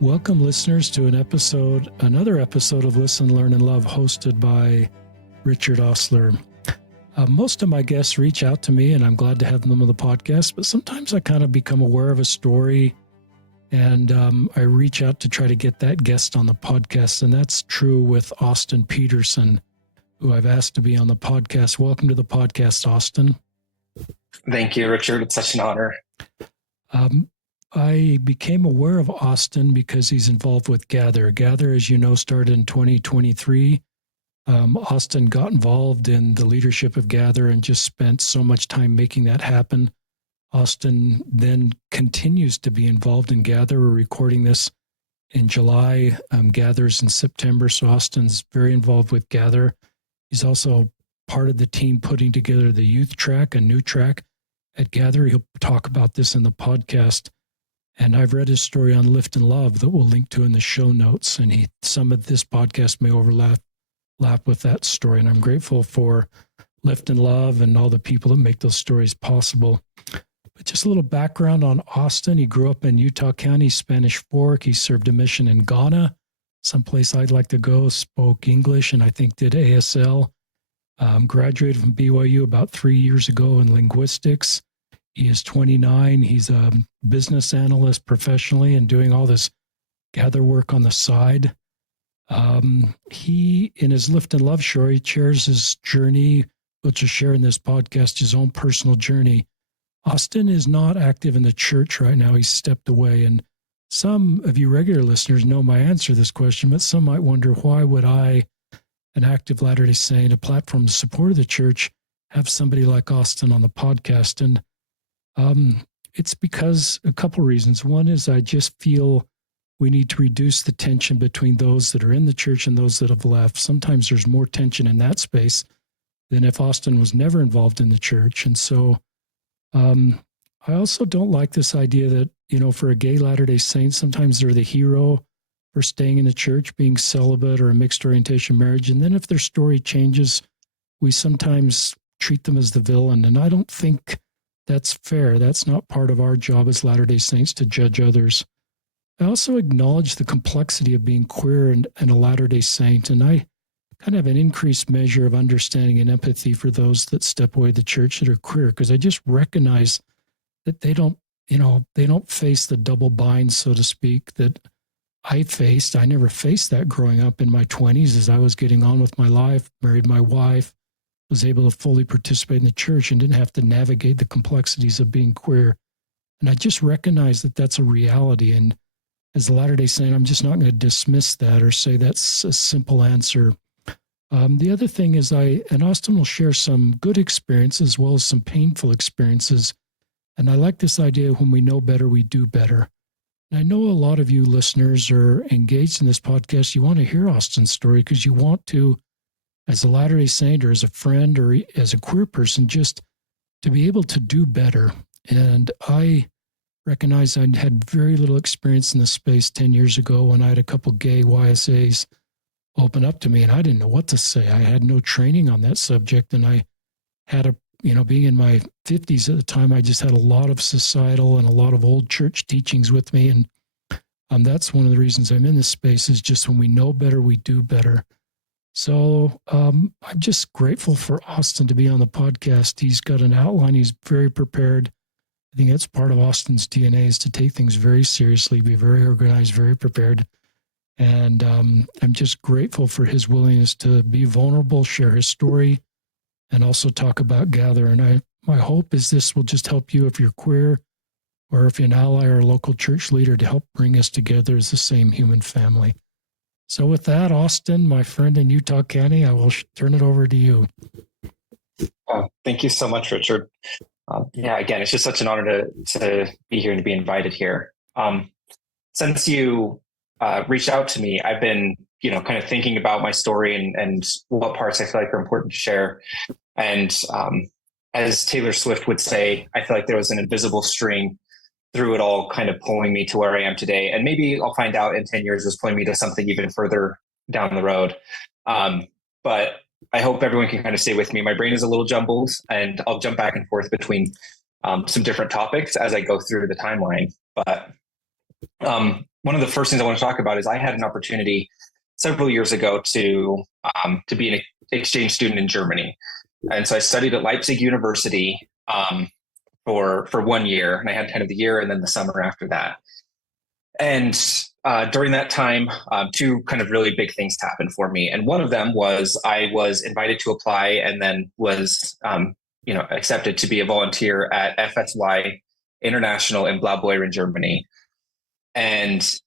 Welcome, listeners, to another episode of Listen, Learn, and Love, hosted by Richard Osler. Most of my guests reach out to me, and I'm glad to have them on the podcast, but sometimes I kind of become aware of a story, and I reach out to try to get that guest on the podcast, and that's true with Austin Peterson, who I've asked to be on the podcast. Welcome to the podcast, Austin. Thank you, Richard. It's such an honor. I became aware of Austin because he's involved with Gather. Gather, as you know, started in 2023. Austin got involved in the leadership of Gather and just spent so much time making that happen. Austin then continues to be involved in Gather. We're recording this in July. Gather's in September, so Austin's very involved with Gather. He's also part of the team putting together the youth track, a new track at Gather. He'll talk about this in the podcast. And I've read his story on Lift and Love that we'll link to in the show notes. And some of this podcast may overlap with that story. And I'm grateful for Lift and Love and all the people that make those stories possible. But just a little background on Austin. He grew up in Utah County, Spanish Fork. He served a mission in Ghana, someplace I'd like to go, spoke English, and I think did ASL. Graduated from BYU about 3 years ago in linguistics. He is 29. He's a business analyst professionally and doing all this Gather work on the side. He, in his Lift and Love show, he shares his journey, which is sharing this podcast, his own personal journey. Austin is not active in the church right now. He's stepped away. And some of you regular listeners know my answer to this question, but some might wonder, why would I, an active Latter-day Saint, a platform to support the church, have somebody like Austin on the podcast? And it's because a couple reasons. One is I just feel we need to reduce the tension between those that are in the church and those that have left. Sometimes there's more tension in that space than if Austin was never involved in the church. And so I also don't like this idea that, for a gay Latter-day Saint, sometimes they're the hero for staying in the church, being celibate or a mixed orientation marriage. And then if their story changes, we sometimes treat them as the villain. And I don't think that's fair. That's not part of our job as Latter-day Saints to judge others. I also acknowledge the complexity of being queer and a Latter-day Saint, and I kind of have an increased measure of understanding and empathy for those that step away the church that are queer, because I just recognize that they don't face the double bind, so to speak, that I faced. I never faced that growing up in my 20s as I was getting on with my life, married my wife, was able to fully participate in the church and didn't have to navigate the complexities of being queer. And I just recognize that that's a reality. And as a Latter-day Saint, I'm just not going to dismiss that or say that's a simple answer. The other thing is and Austin will share some good experiences as well as some painful experiences. And I like this idea of when we know better, we do better. And I know a lot of you listeners are engaged in this podcast. You want to hear Austin's story because you want to, as a Latter-day Saint or as a friend or as a queer person, just to be able to do better. And I recognize I had very little experience in this space 10 years ago when I had a couple gay YSAs open up to me, and I didn't know what to say. I had no training on that subject, and I had being in my 50s at the time, I just had a lot of societal and a lot of old church teachings with me, and that's one of the reasons I'm in this space, is just when we know better, we do better. So I'm just grateful for Austin to be on the podcast. He's got an outline. He's very prepared. I think that's part of Austin's DNA, is to take things very seriously, be very organized, very prepared. And I'm just grateful for his willingness to be vulnerable, share his story, and also talk about Gather. And my hope is this will just help you if you're queer or if you're an ally or a local church leader, to help bring us together as the same human family. So with that, Austin, my friend in Utah County, I will turn it over to you. Thank you so much, Richard. Again, it's just such an honor to be here and to be invited here. Since you reached out to me, I've been, kind of thinking about my story and what parts I feel like are important to share. And as Taylor Swift would say, I feel like there was an invisible string through it all, kind of pulling me to where I am today. And maybe I'll find out in 10 years it's pulling me to something even further down the road. But I hope everyone can kind of stay with me. My brain is a little jumbled, and I'll jump back and forth between some different topics as I go through the timeline. But One of the first things I want to talk about is I had an opportunity several years ago to be an exchange student in Germany, and so I studied at Leipzig University for 1 year, and I had kind of the year and then the summer after that. And during that time, two kind of really big things happened for me, and one of them was I was invited to apply, and then was accepted to be a volunteer at FSY International in Blaubeuren, Germany. And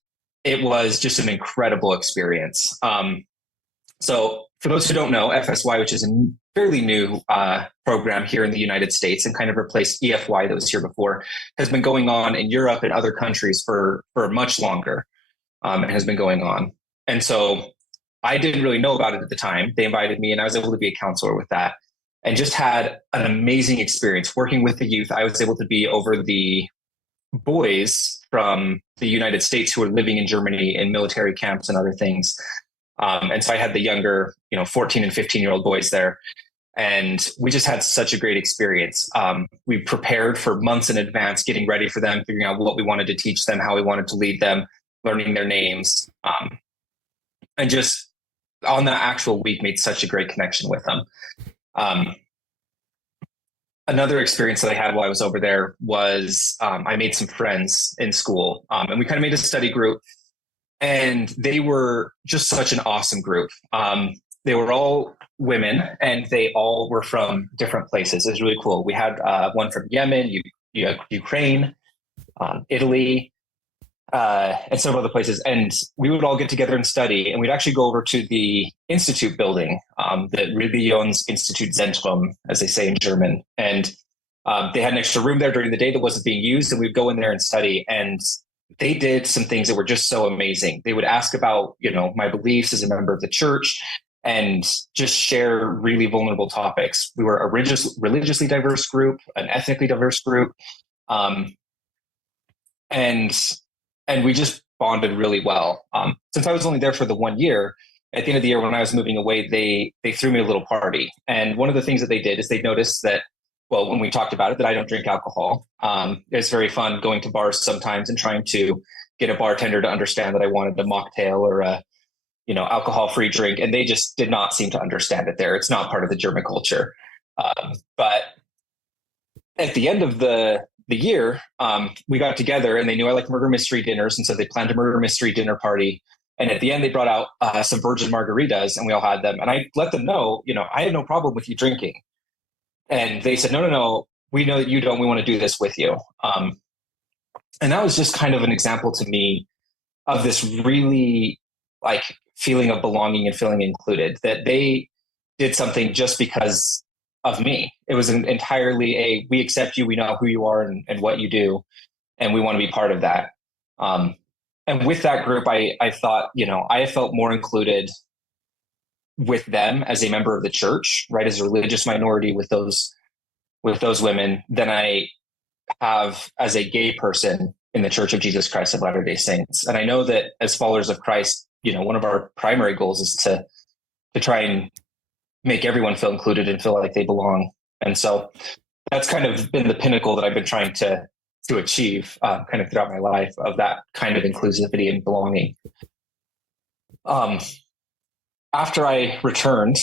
it was just an incredible experience. So for those who don't know, FSY, which is a fairly new program here in the United States and kind of replaced EFY that was here before, has been going on in Europe and other countries for much longer, and has been going on. And so I didn't really know about it at the time. They invited me, and I was able to be a counselor with that, and just had an amazing experience working with the youth. I was able to be over the boys from the United States who were living in Germany in military camps and other things. And so I had the younger, 14 and 15-year-old boys there. And we just had such a great experience. We prepared for months in advance, getting ready for them, figuring out what we wanted to teach them, how we wanted to lead them, learning their names. And just on that actual week made such a great connection with them. Another experience that I had while I was over there was I made some friends in school, and we kind of made a study group, and they were just such an awesome group. They were all women, and they all were from different places. It was really cool. We had one from Yemen, Ukraine, Italy, and several other places. And we would all get together and study, and we'd actually go over to the Institute building, the Religionsinstitutzentrum, as they say in German. And they had an extra room there during the day that wasn't being used, and we'd go in there and study. And they did some things that were just so amazing. They would ask about, my beliefs as a member of the church, and just share really vulnerable topics. We were a religiously diverse group, an ethnically diverse group. And we just bonded really well. Since I was only there for the 1 year, at the end of the year when I was moving away, they threw me a little party. And one of the things that they did is they noticed that, well, when we talked about it, that I don't drink alcohol. It's very fun going to bars sometimes and trying to get a bartender to understand that I wanted a mocktail or a alcohol-free drink. And they just did not seem to understand it there. It's not part of the German culture. But at the end of the year, we got together, and they knew I like murder mystery dinners. And so they planned a murder mystery dinner party. And at the end, they brought out some virgin margaritas, and we all had them. And I let them know, I had no problem with you drinking. And they said, no, we know that you don't. We want to do this with you. And that was just kind of an example to me of this really feeling of belonging and feeling included, that they did something just because of me. It was entirely we accept you, we know who you are and what you do, and we want to be part of that. And with that group, I thought, I felt more included with them as a member of the church, right, as a religious minority with those women, than I have as a gay person in the Church of Jesus Christ of Latter-day Saints. And I know that as followers of Christ, one of our primary goals is to try and make everyone feel included and feel like they belong. And so that's kind of been the pinnacle that I've been trying to achieve kind of throughout my life, of that kind of inclusivity and belonging. After I returned,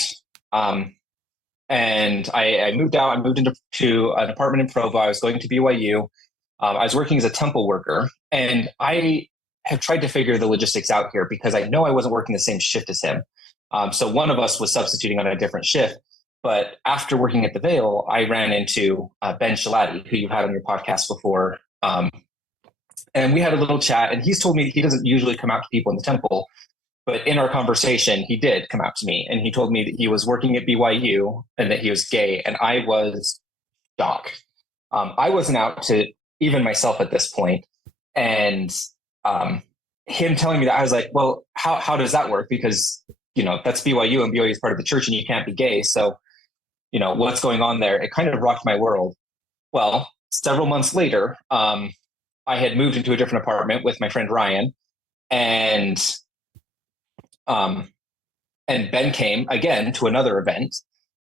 and I moved out, I moved into an apartment in Provo. I was going to BYU. I was working as a temple worker, and I have tried to figure the logistics out here because I know I wasn't working the same shift as him. So one of us was substituting on a different shift. But after working at the Vale, I ran into Ben Shalati, who you've had on your podcast before. And we had a little chat, and he's told me that he doesn't usually come out to people in the temple. But in our conversation, he did come out to me, and he told me that he was working at BYU and that he was gay. And I was shocked. I wasn't out to even myself at this point. And him telling me that, I was like, well, how does that work? Because, that's BYU, and BYU is part of the church, and you can't be gay. So, what's going on there? It kind of rocked my world. Well, several months later, I had moved into a different apartment with my friend Ryan, and Ben came again to another event,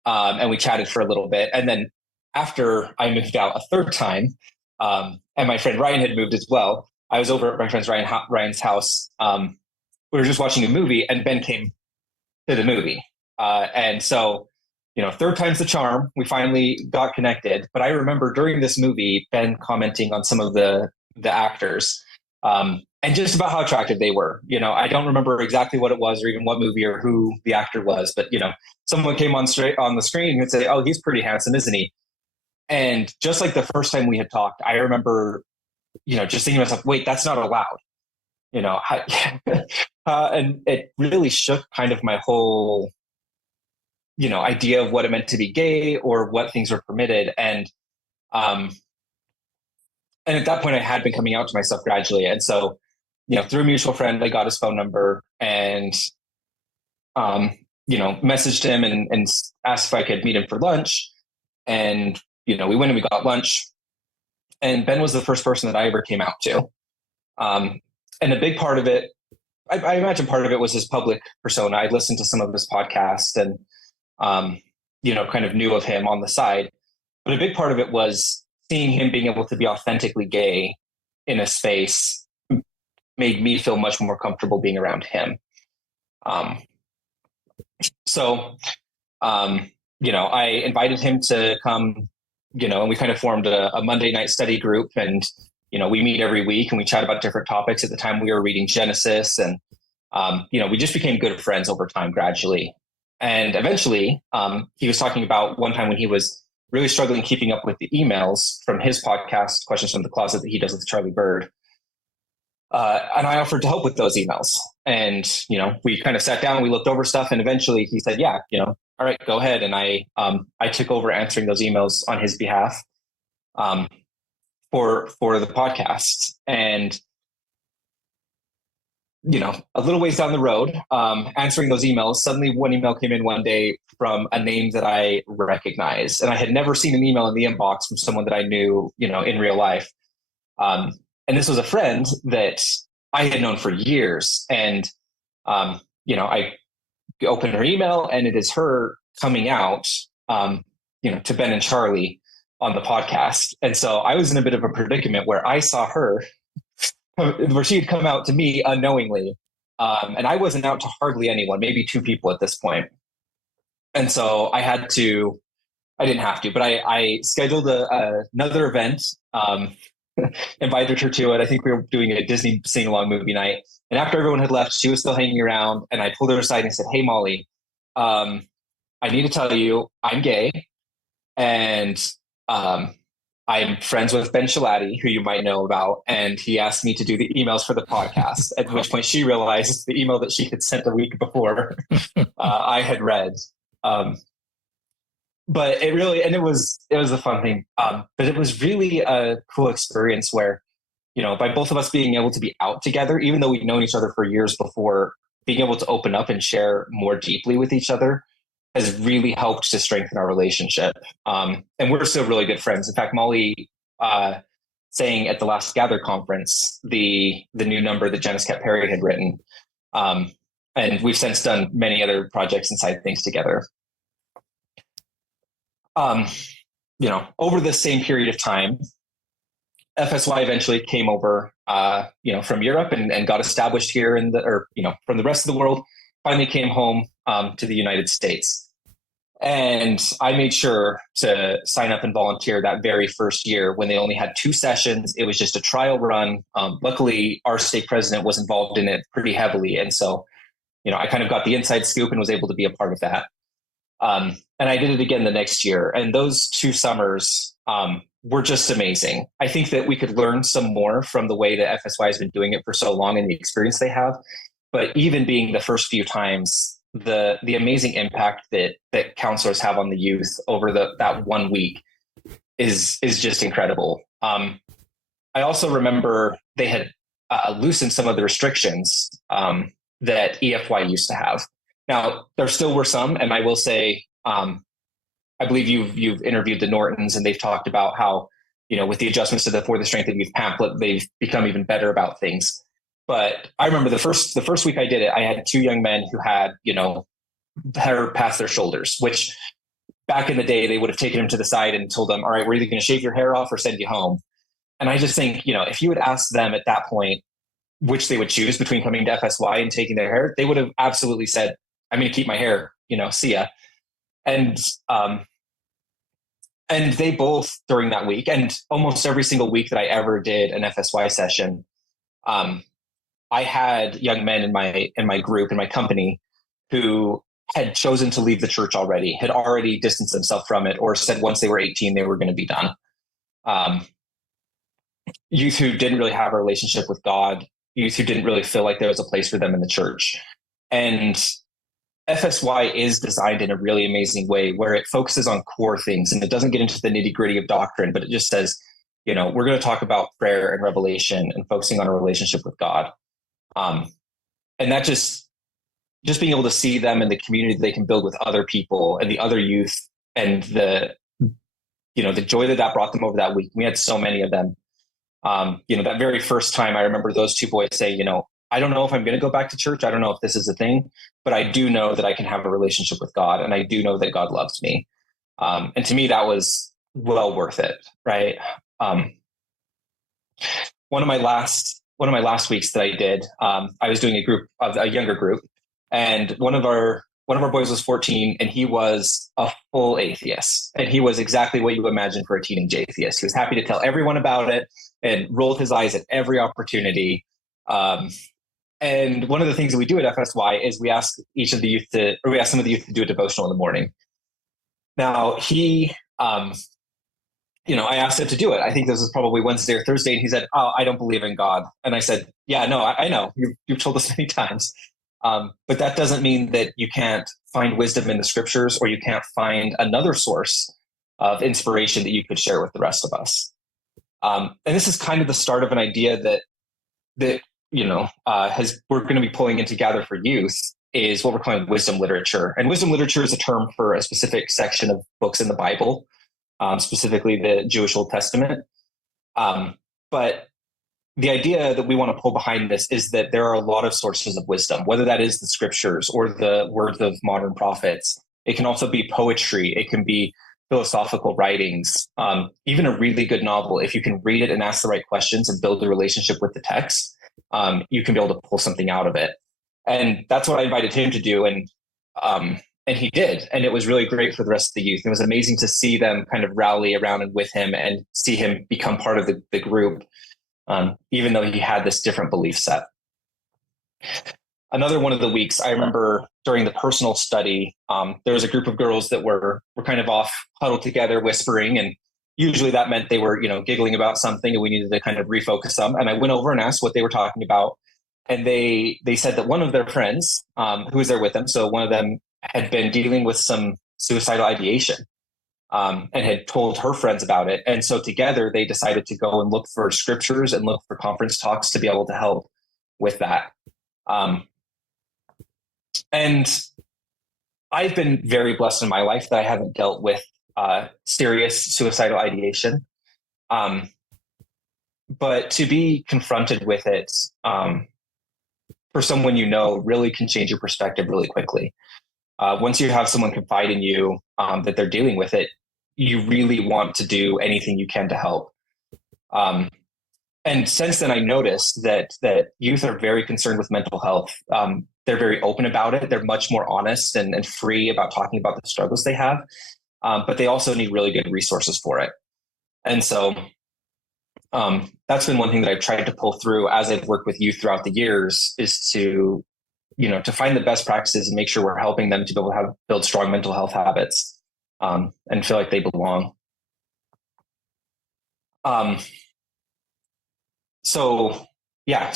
and we chatted for a little bit. And then after I moved out a third time, and my friend Ryan had moved as well, I was over at my friend's Ryan's house. We were just watching a movie, and Ben came to the movie. And so, third time's the charm. We finally got connected. But I remember during this movie, Ben commenting on some of the actors, and just about how attractive they were. I don't remember exactly what it was or even what movie or who the actor was, but someone came on the screen and would say, "Oh, he's pretty handsome, isn't he?" And just like the first time we had talked, I remember, just thinking to myself, "Wait, that's not allowed." And it really shook kind of my whole, idea of what it meant to be gay or what things were permitted. And at that point, I had been coming out to myself gradually. And so, through a mutual friend, I got his phone number and, messaged him and asked if I could meet him for lunch. And, we went and we got lunch. And Ben was the first person that I ever came out to. And a big part of it, I imagine part of it was his public persona. I listened to some of his podcasts and, kind of knew of him on the side. But a big part of it was seeing him being able to be authentically gay in a space made me feel much more comfortable being around him. So, I invited him to come, and we kind of formed a Monday night study group, and, we meet every week and we chat about different topics. At the time we were reading Genesis, and, we just became good friends over time gradually. And eventually he was talking about one time when he was really struggling keeping up with the emails from his podcast, Questions from the Closet, that he does with Charlie Bird. And I offered to help with those emails. And, we kind of sat down, we looked over stuff, and eventually he said, yeah, all right, go ahead. And I took over answering those emails on his behalf for the podcast. And, a little ways down the road, answering those emails, suddenly one email came in one day from a name that I recognized. And I had never seen an email in the inbox from someone that I knew, in real life. And this was a friend that I had known for years. And, I opened her email, and it is her coming out, to Ben and Charlie on the podcast. And so I was in a bit of a predicament where I saw her, where she had come out to me unknowingly. And I wasn't out to hardly anyone, maybe 2 people at this point. And so I didn't have to, but I scheduled another event, invited her to it. I think we were doing a Disney sing-along movie night. And after everyone had left, she was still hanging around. And I pulled her aside and said, "Hey, Molly, I need to tell you I'm gay. And I'm friends with Ben Shalati, who you might know about. And he asked me to do the emails for the podcast," at which point she realized the email that she had sent a week before I had read. But it really, and it was a fun thing. But it was really a cool experience where, by both of us being able to be out together, even though we'd known each other for years before, being able to open up and share more deeply with each other has really helped to strengthen our relationship. And we're still really good friends. In fact, Molly sang at the last Gather conference the new number that Janice Cat Perry had written. And we've since done many other projects and side things together. Over the same period of time, FSY eventually came over, from Europe and got established here from the rest of the world, finally came home to the United States. And I made sure to sign up and volunteer that very first year when they only had 2 sessions. It was just a trial run. Luckily, our state president was involved in it pretty heavily. And so, I kind of got the inside scoop and was able to be a part of that. And I did it again the next year. And those 2 summers were just amazing. I think that we could learn some more from the way that FSY has been doing it for so long and the experience they have. But even being the first few times, the amazing impact that counselors have on the youth over that 1 week is just incredible. I also remember they had loosened some of the restrictions that EFY used to have. Now, there still were some, and I will say, I believe you've interviewed the Nortons, and they've talked about how, with the adjustments to the For the Strength of Youth pamphlet, they've become even better about things. But I remember the first week I did it, I had 2 young men who had, hair past their shoulders, which back in the day, they would have taken him to the side and told them, "All right, we're either going to shave your hair off or send you home." And I just think, if you would ask them at that point which they would choose between coming to FSY and taking their hair, they would have absolutely said, I'm going to keep my hair, see ya. And they both, during that week, and almost every single week that I ever did an FSY session, I had young men in my group, in my company, who had chosen to leave the church already, had already distanced themselves from it, or said once they were 18, they were going to be done. Youth who didn't really have a relationship with God, youth who didn't really feel like there was a place for them in the church. And FSY is designed in a really amazing way where it focuses on core things, and it doesn't get into the nitty gritty of doctrine, but it just says, we're going to talk about prayer and revelation and focusing on a relationship with God. And that just being able to see them in the community that they can build with other people and the other youth, and the joy that brought them over that week. We had so many of them. That very first time, I remember those two boys say, I don't know if I'm going to go back to church. I don't know if this is a thing, but I do know that I can have a relationship with God, and I do know that God loves me. And to me, that was well worth it. Right. One of my last weeks that I did, I was doing a younger group, and one of our boys was 14, and he was a full atheist, and he was exactly what you imagine for a teenage atheist. He was happy to tell everyone about it and rolled his eyes at every opportunity. And one of the things that we do at FSY is we ask some of the youth to do a devotional in the morning. Now I asked him to do it. I think this was probably Wednesday or Thursday, and he said, "Oh, I don't believe in God." And I said, "Yeah, no, I know. You've told us many times, but that doesn't mean that you can't find wisdom in the scriptures, or you can't find another source of inspiration that you could share with the rest of us." And this is kind of the start of an idea that we're going to be pulling in together for youth, is what we're calling wisdom literature. And wisdom literature is a term for a specific section of books in the Bible, specifically the Jewish Old Testament. But the idea that we want to pull behind this is that there are a lot of sources of wisdom, whether that is the scriptures or the words of modern prophets. It can also be poetry. It can be philosophical writings, even a really good novel. If you can read it and ask the right questions and build a relationship with the text, you can be able to pull something out of it. And that's what I invited him to do. And he did. And it was really great for the rest of the youth. It was amazing to see them kind of rally around and with him, and see him become part of the group, even though he had this different belief set. Another one of the weeks, I remember during the personal study, there was a group of girls that were kind of off, huddled together, whispering. And usually that meant they were, giggling about something, and we needed to kind of refocus them. And I went over and asked what they were talking about. And they said that one of their friends, who was there with them, so one of them had been dealing with some suicidal ideation, and had told her friends about it. And so together they decided to go and look for scriptures and look for conference talks to be able to help with that. And I've been very blessed in my life that I haven't dealt with serious suicidal ideation. But to be confronted with it, for someone really can change your perspective really quickly. Once you have someone confide in you that they're dealing with it, you really want to do anything you can to help. And since then, I noticed that youth are very concerned with mental health. They're very open about it. They're much more honest and free about talking about the struggles they have. But they also need really good resources for it. And so that's been one thing that I've tried to pull through as I've worked with youth throughout the years, is to find the best practices and make sure we're helping them to be able to build strong mental health habits, and feel like they belong. So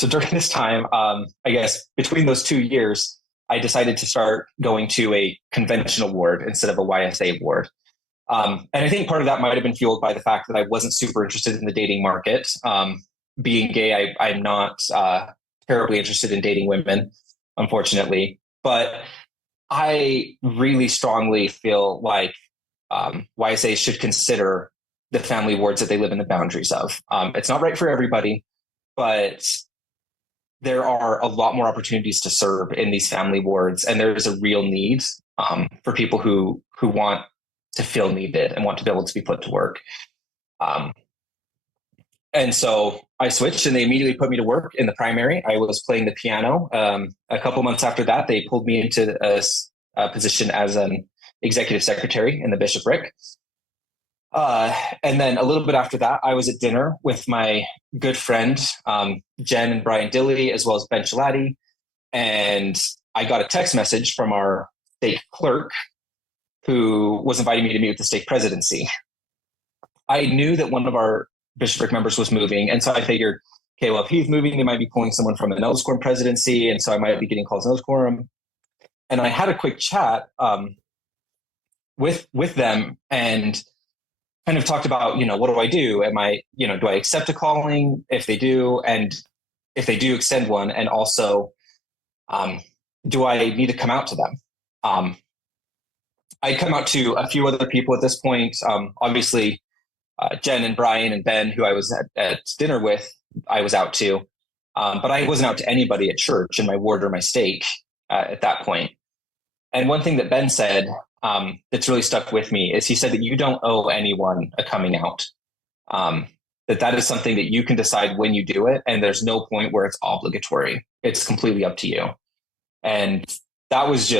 during this time, I guess between those 2 years, I decided to start going to a conventional ward instead of a YSA ward. And I think part of that might have been fueled by the fact that I wasn't super interested in the dating market. Being gay, I'm not terribly interested in dating women, unfortunately. But I really strongly feel like YSA should consider the family wards that they live in the boundaries of. It's not right for everybody, but there are a lot more opportunities to serve in these family wards, and there is a real need for people who want to feel needed and want to be able to be put to work. And so I switched and they immediately put me to work in the primary. I was playing the piano. A couple months after that, they pulled me into a position as an executive secretary in the bishopric. And then a little bit after that, I was at dinner with my good friend, Jen and Brian Dilley, as well as Ben Shalati. And I got a text message from our stake clerk who was inviting me to meet with the stake presidency. I knew that one of our bishopric members was moving. And so I figured, okay, well, if he's moving, they might be pulling someone from the Elders Quorum presidency. And so I might be getting calls Elders Quorum. And I had a quick chat with them and kind of talked about, what do I do? Am I, do I accept a calling if they do? And if they do extend one? And also, do I need to come out to them? I'd come out to a few other people at this point. Obviously, Jen and Brian and Ben, who I was at dinner with, I was out to. But I wasn't out to anybody at church in my ward or my stake at that point. And one thing that Ben said that's really stuck with me is he said that you don't owe anyone a coming out. That is something that you can decide when you do it. And there's no point where it's obligatory. It's completely up to you. And that was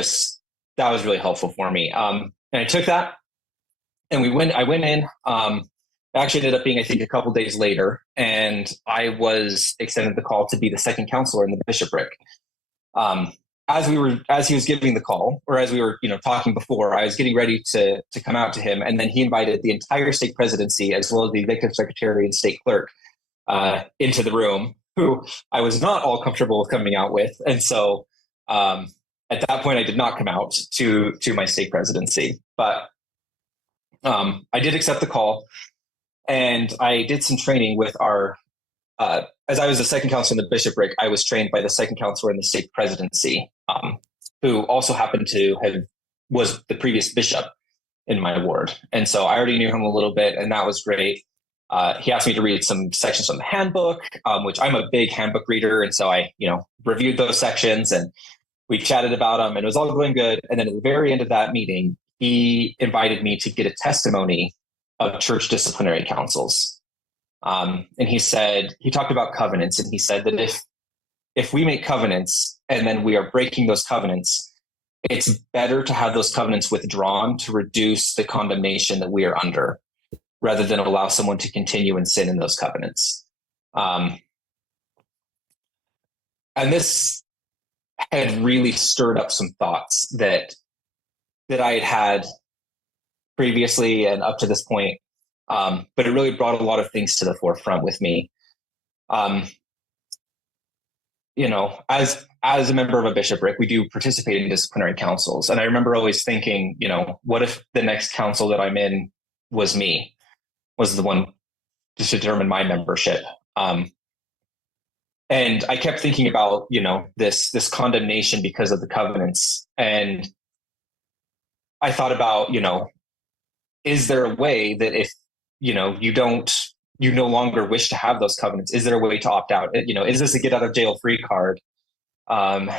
really helpful for me. And I took that and I went in, actually ended up being, I think, a couple days later, and I was extended the call to be the second counselor in the bishopric. As he was giving the call, or as we were, talking before, I was getting ready to come out to him, and then he invited the entire stake presidency as well as the executive secretary and stake clerk into the room, who I was not all comfortable with coming out with, and so at that point I did not come out to my stake presidency, but I did accept the call, and I did some training with our. As I was the second counselor in the bishopric, I was trained by the second counselor in the stake presidency, who also happened to was the previous bishop in my ward. And so I already knew him a little bit, and that was great. He asked me to read some sections from the handbook, which I'm a big handbook reader. And so I, reviewed those sections and we chatted about them, and it was all going good. And then at the very end of that meeting, he invited me to get a testimony of church disciplinary councils. And he talked about covenants, and he said that if we make covenants and then we are breaking those covenants, it's better to have those covenants withdrawn to reduce the condemnation that we are under, rather than allow someone to continue in sin in those covenants. And this had really stirred up some thoughts that I had previously and up to this point. But it really brought a lot of things to the forefront with me. As a member of a bishopric, we do participate in disciplinary councils. And I remember always thinking, what if the next council that I'm in was the one to determine my membership? And I kept thinking about, this condemnation because of the covenants. And I thought about, is there a way that if, you no longer wish to have those covenants, is there a way to opt out? Is this a get out of jail free card? And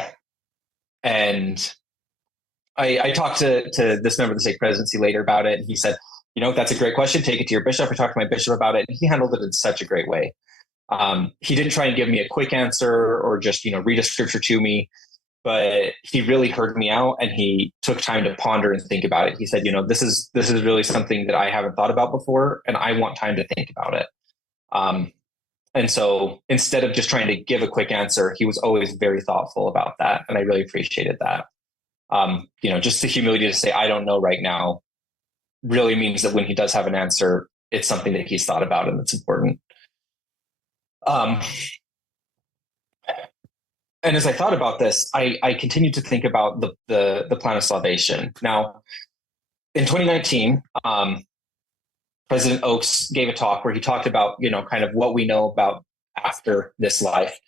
I talked to this member of the stake presidency later about it. And he said, that's a great question. Take it to your bishop. I talked to my bishop about it, and he handled it in such a great way. He didn't try and give me a quick answer or just, read a scripture to me, but he really heard me out, and he took time to ponder and think about it. He said, this is really something that I haven't thought about before, and I want time to think about it. And so instead of just trying to give a quick answer, he was always very thoughtful about that. And I really appreciated that. Just the humility to say, I don't know right now, really means that when he does have an answer, it's something that he's thought about and that's important. And as I thought about this, I continued to think about the plan of salvation. Now, in 2019, President Oakes gave a talk where he talked about, kind of what we know about after this life.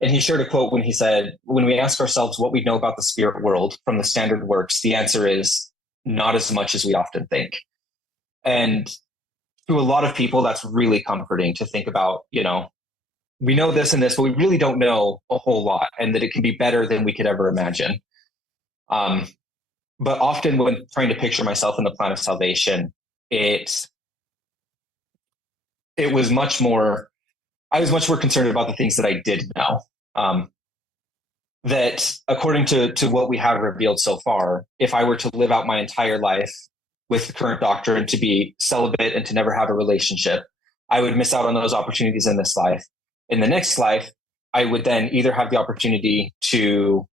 And he shared a quote when he said, when we ask ourselves what we know about the spirit world from the standard works, the answer is not as much as we often think. And to a lot of people, that's really comforting to think about, we know this and this, but we really don't know a whole lot, and that it can be better than we could ever imagine. But often when trying to picture myself in the plan of salvation, it was much more I was much more concerned about the things that I did know. That according to what we have revealed so far, if I were to live out my entire life with the current doctrine to be celibate and to never have a relationship, I would miss out on those opportunities in this life. In the next life, I would then either have the opportunity to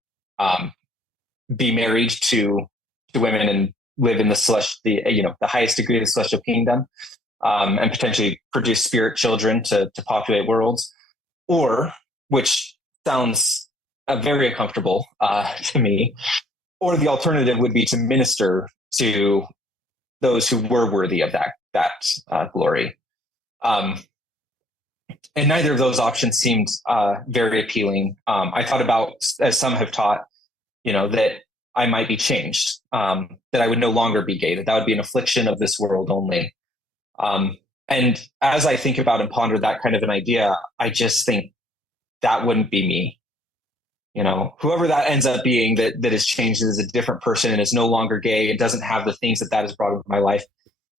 be married to women and live in the highest degree of the celestial kingdom, and potentially produce spirit children to populate worlds, or, which sounds very uncomfortable to me, or the alternative would be to minister to those who were worthy of that glory. And neither of those options seemed very appealing. I thought about, as some have taught, that I might be changed, that I would no longer be gay, that would be an affliction of this world only. And as I think about and ponder that kind of an idea, I just think that wouldn't be me. Whoever that ends up being that is changed, is a different person and is no longer gay and doesn't have the things that has brought into my life,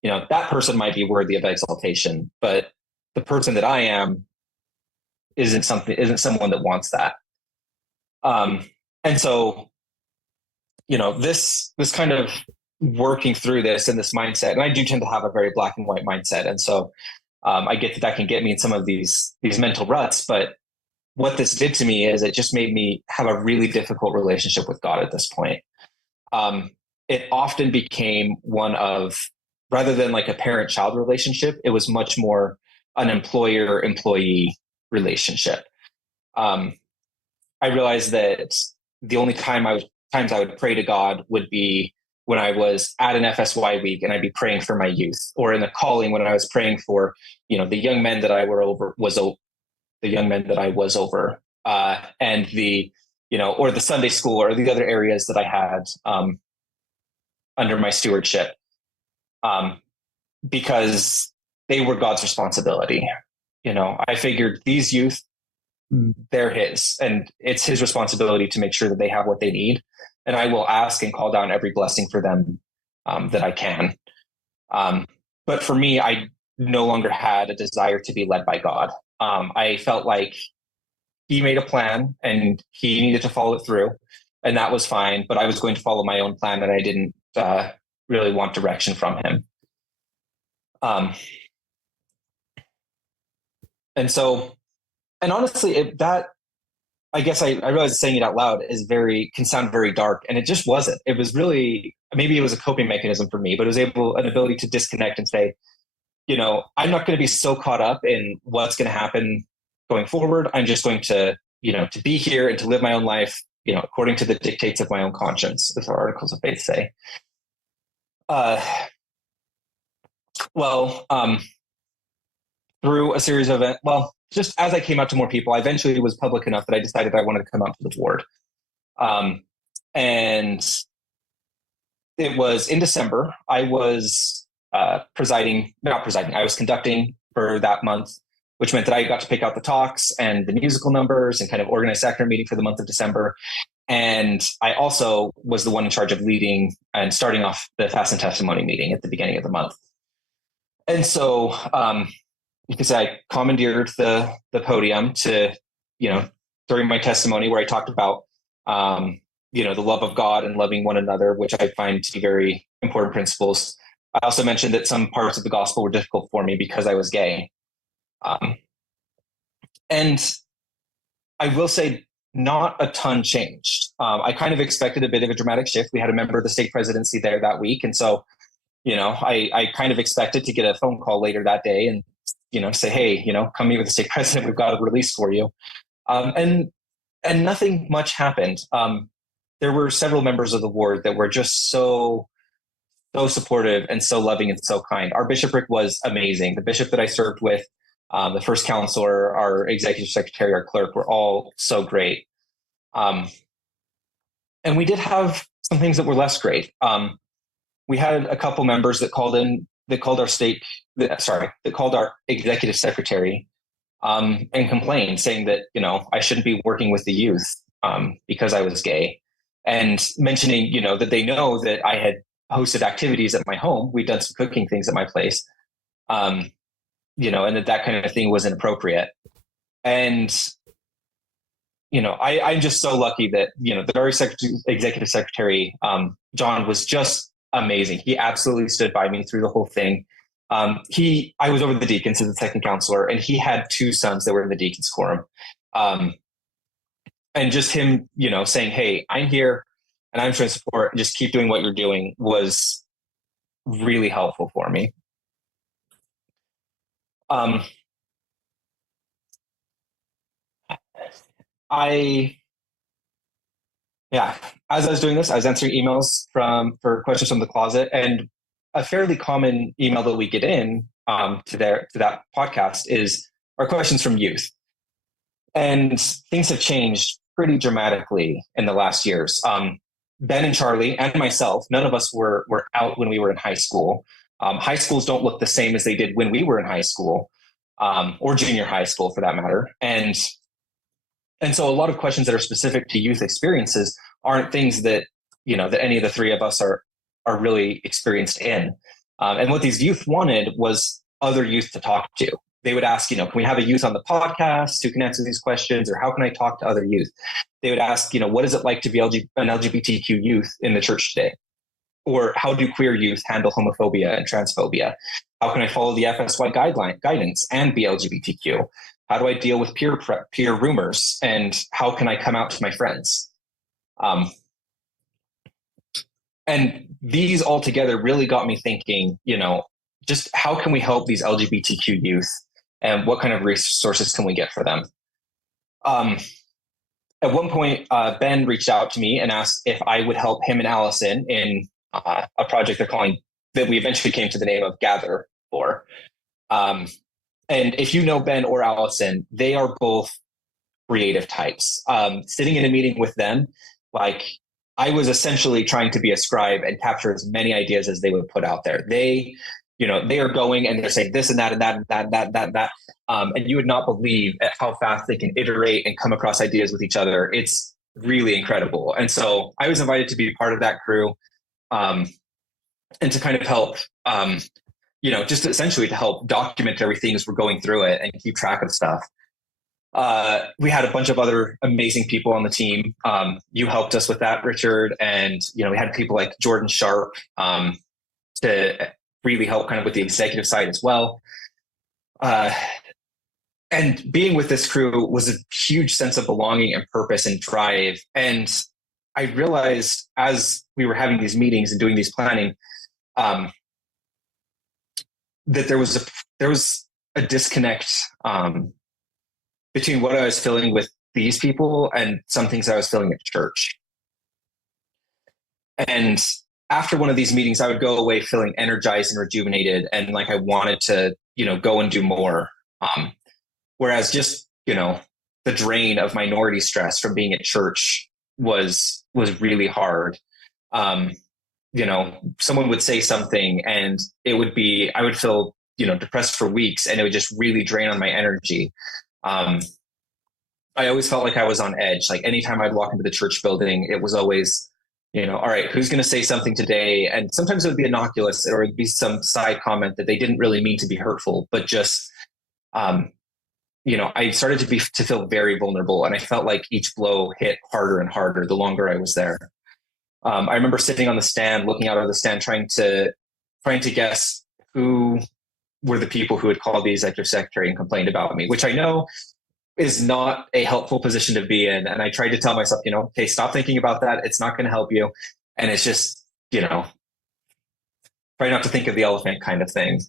that person might be worthy of exaltation, but the person that I am isn't someone that wants that. And so, this kind of working through this and this mindset, and I do tend to have a very black and white mindset. And so I get that can get me in some of these mental ruts, but what this did to me is it just made me have a really difficult relationship with God at this point. It often became one of, rather than like a parent-child relationship, it was much more an employer-employee relationship. I realized that the only times I would pray to God would be when I was at an FSY week and I'd be praying for my youth, or in the calling when I was praying for, the young men that I was over, and the, or the Sunday school or the other areas that I had under my stewardship, because they were God's responsibility. I figured these youth, they're his, and it's his responsibility to make sure that they have what they need. And I will ask and call down every blessing for them that I can. But for me, I no longer had a desire to be led by God. I felt like he made a plan and he needed to follow it through, and that was fine. But I was going to follow my own plan, and I didn't really want direction from him. And honestly, I guess I realize saying it out loud can sound very dark, and it just wasn't. It was really, maybe it was a coping mechanism for me, but it was an ability to disconnect and say, I'm not going to be so caught up in what's going to happen going forward. I'm just going to, to be here and to live my own life, according to the dictates of my own conscience, as our articles of faith say. Through a series of events, just as I came out to more people, I eventually was public enough that I decided I wanted to come out to the board. And it was in December. I was I was conducting for that month, which meant that I got to pick out the talks and the musical numbers and kind of organize sacrament meeting for the month of December. And I also was the one in charge of leading and starting off the fast and testimony meeting at the beginning of the month. And so, because I commandeered the podium to, during my testimony where I talked about, the love of God and loving one another, which I find to be very important principles. I also mentioned that some parts of the gospel were difficult for me because I was gay. And I will say not a ton changed. I kind of expected a bit of a dramatic shift. We had a member of the stake presidency there that week. And so, I kind of expected to get a phone call later that day and, say, hey, come meet with the stake president. We've got a release for you. And nothing much happened. There were several members of the ward that were just so supportive and so loving and so kind. Our bishopric was amazing. The bishop that I served with, the first counselor, our executive secretary, our clerk, were all so great. And we did have some things that were less great. We had a couple members that called our executive secretary and complained, saying that, I shouldn't be working with the youth because I was gay, and mentioning, that they know that I had hosted activities at my home. We'd done some cooking things at my place, and that kind of thing was inappropriate. And, I'm just so lucky that, the very executive secretary, John, was just amazing. He absolutely stood by me through the whole thing. I was over the deacons as the second counselor, and he had two sons that were in the deacons quorum. And just him, saying, "Hey, I'm here and I'm trying to support, just keep doing what you're doing," was really helpful for me. As I was doing this, I was answering emails for questions from the closet, and a fairly common email that we get in to that podcast is our questions from youth. And things have changed pretty dramatically in the last years. Ben and Charlie and myself, none of us were out when we were in high school. High schools don't look the same as they did when we were in high school, or junior high school for that matter. And so a lot of questions that are specific to youth experiences aren't things that, that any of the three of us are really experienced in. And what these youth wanted was other youth to talk to. They would ask, can we have a youth on the podcast who can answer these questions, or how can I talk to other youth? They would ask, what is it like to be an LGBTQ youth in the church today? Or how do queer youth handle homophobia and transphobia? How can I follow the FSY guidance and be LGBTQ? How do I deal with peer rumors? And how can I come out to my friends? And these all together really got me thinking, just how can we help these LGBTQ youth, and what kind of resources can we get for them? At one point, Ben reached out to me and asked if I would help him and Allison in a project they're calling, that we eventually came to the name of Gather for. And if you know Ben or Allison, they are both creative types. Sitting in a meeting with them, I was essentially trying to be a scribe and capture as many ideas as they would put out there. They are going and they're saying this and that and that and that and that. And you would not believe at how fast they can iterate and come across ideas with each other. It's really incredible. And so I was invited to be part of that crew, and to kind of help, just essentially to help document everything as we're going through it and keep track of stuff. We had a bunch of other amazing people on the team. You helped us with that, Richard. And, we had people like Jordan Sharp to really help kind of with the executive side as well. And being with this crew was a huge sense of belonging and purpose and drive. And I realized as we were having these meetings and doing these planning, that there was a disconnect between what I was feeling with these people and some things I was feeling at church. And after one of these meetings, I would go away feeling energized and rejuvenated, and like I wanted to, go and do more. Whereas just, the drain of minority stress from being at church was really hard. Someone would say something and I would feel, depressed for weeks, and it would just really drain on my energy. I always felt like I was on edge. Like anytime I'd walk into the church building, it was always, all right, who's going to say something today? And sometimes it would be innocuous, or it'd be some side comment that they didn't really mean to be hurtful, but just, I started to feel very vulnerable, and I felt like each blow hit harder and harder the longer I was there. I remember sitting on the stand, looking out of the stand, trying to guess who were the people who had called the executive secretary and complained about me, which I know is not a helpful position to be in. And I tried to tell myself, okay, stop thinking about that. It's not going to help you. And it's just, try not to think of the elephant kind of thing.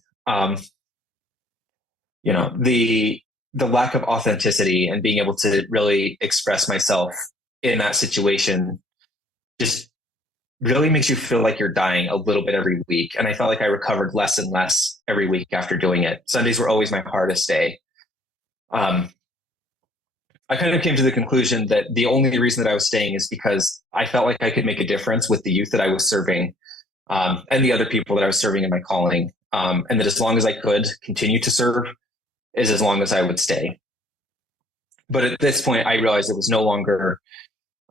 The lack of authenticity and being able to really express myself in that situation just really makes you feel like you're dying a little bit every week. And I felt like I recovered less and less every week after doing it. Sundays were always my hardest day. I kind of came to the conclusion that the only reason that I was staying is because I felt like I could make a difference with the youth that I was serving, and the other people that I was serving in my calling. And that as long as I could continue to serve is as long as I would stay. But at this point, I realized it was no longer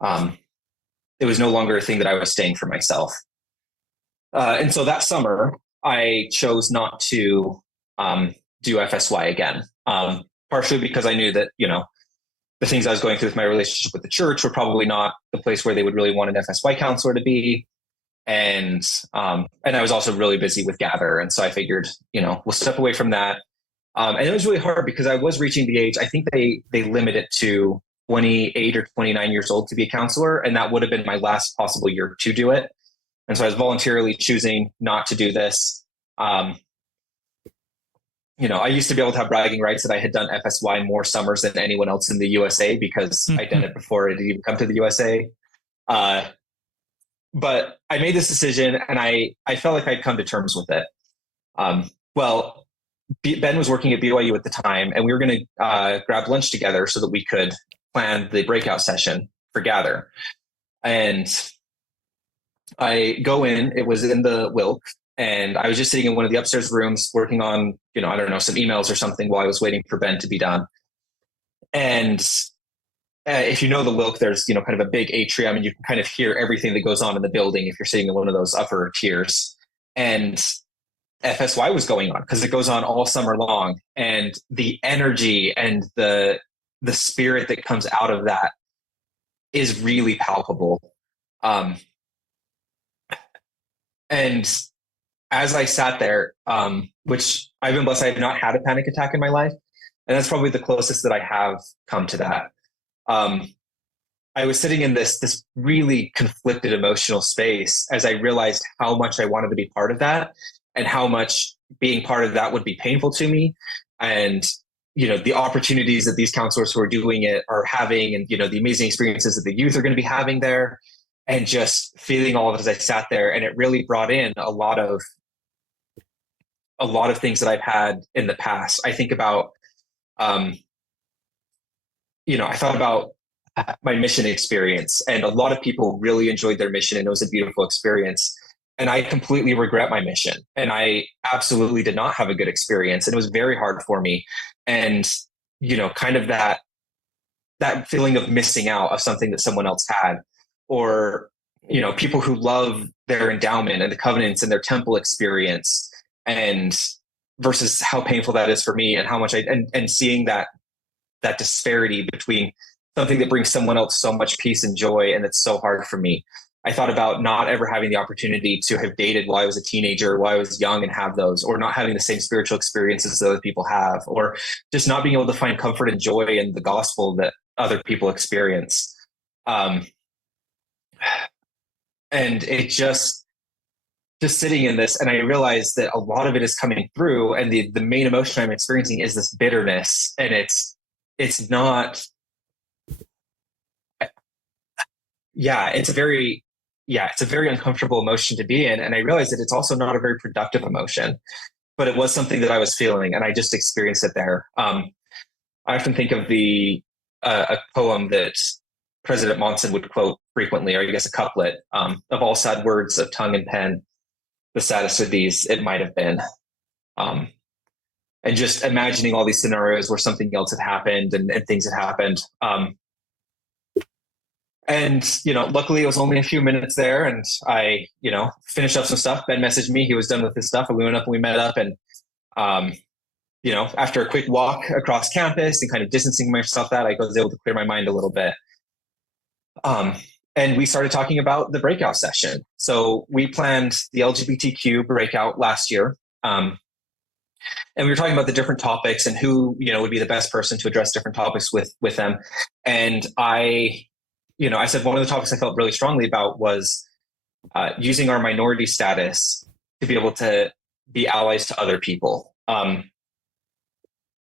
a thing that I was staying for myself. And so that summer, I chose not to do FSY again. partially because I knew that, the things I was going through with my relationship with the church were probably not the place where they would really want an FSY counselor to be. And I was also really busy with Gather. And so I figured, we'll step away from that. And it was really hard because I was reaching the age, I think they limit it to 28 or 29 years old to be a counselor. And that would have been my last possible year to do it. And so I was voluntarily choosing not to do this. I used to be able to have bragging rights that I had done FSY more summers than anyone else in the USA because I'd done it before it had even come to the USA. But I made this decision and I felt like I'd come to terms with it. Ben was working at BYU at the time, and we were going to grab lunch together so that we could plan the breakout session for Gather. And I go in, it was in the Wilk, and I was just sitting in one of the upstairs rooms working on, I don't know, some emails or something while I was waiting for Ben to be done. And if you know the Wilk, there's, kind of a big atrium, and you can kind of hear everything that goes on in the building if you're sitting in one of those upper tiers. And FSY was going on because it goes on all summer long, and the energy and the spirit that comes out of that is really palpable. And as I sat there, which I've been blessed, I have not had a panic attack in my life. And that's probably the closest that I have come to that. I was sitting in this really conflicted emotional space as I realized how much I wanted to be part of that and how much being part of that would be painful to me. And, the opportunities that these counselors who are doing it are having, and, the amazing experiences that the youth are going to be having there, and just feeling all of it as I sat there. And it really brought in a lot of things that I've had in the past. I think about, I thought about my mission experience, and a lot of people really enjoyed their mission, and it was a beautiful experience. And I completely regret my mission, and I absolutely did not have a good experience, and it was very hard for me. And, kind of that feeling of missing out of something that someone else had, or, people who love their endowment and the covenants and their temple experience, and versus how painful that is for me, and how much and seeing that disparity between something that brings someone else so much peace and joy, and it's so hard for me. I thought about not ever having the opportunity to have dated while I was a teenager, while I was young, and have those, or not having the same spiritual experiences that other people have, or just not being able to find comfort and joy in the gospel that other people experience. And it just sitting in this, and I realized that a lot of it is coming through, and the main emotion I'm experiencing is this bitterness, and it's not, it's a very uncomfortable emotion to be in. And I realized that it's also not a very productive emotion, but it was something that I was feeling, and I just experienced it there. I often think of a poem that President Monson would quote frequently, or I guess a couplet, of all sad words of tongue and pen, the saddest of these it might have been. And just imagining all these scenarios where something else had happened and things had happened. And, luckily it was only a few minutes there, and I, finished up some stuff. Ben messaged me, he was done with his stuff, and we went up and we met up. And, after a quick walk across campus and kind of distancing myself, I was able to clear my mind a little bit. And we started talking about the breakout session. So we planned the LGBTQ breakout last year. And we were talking about the different topics and who, would be the best person to address different topics with them. And I said one of the topics I felt really strongly about was using our minority status to be able to be allies to other people. And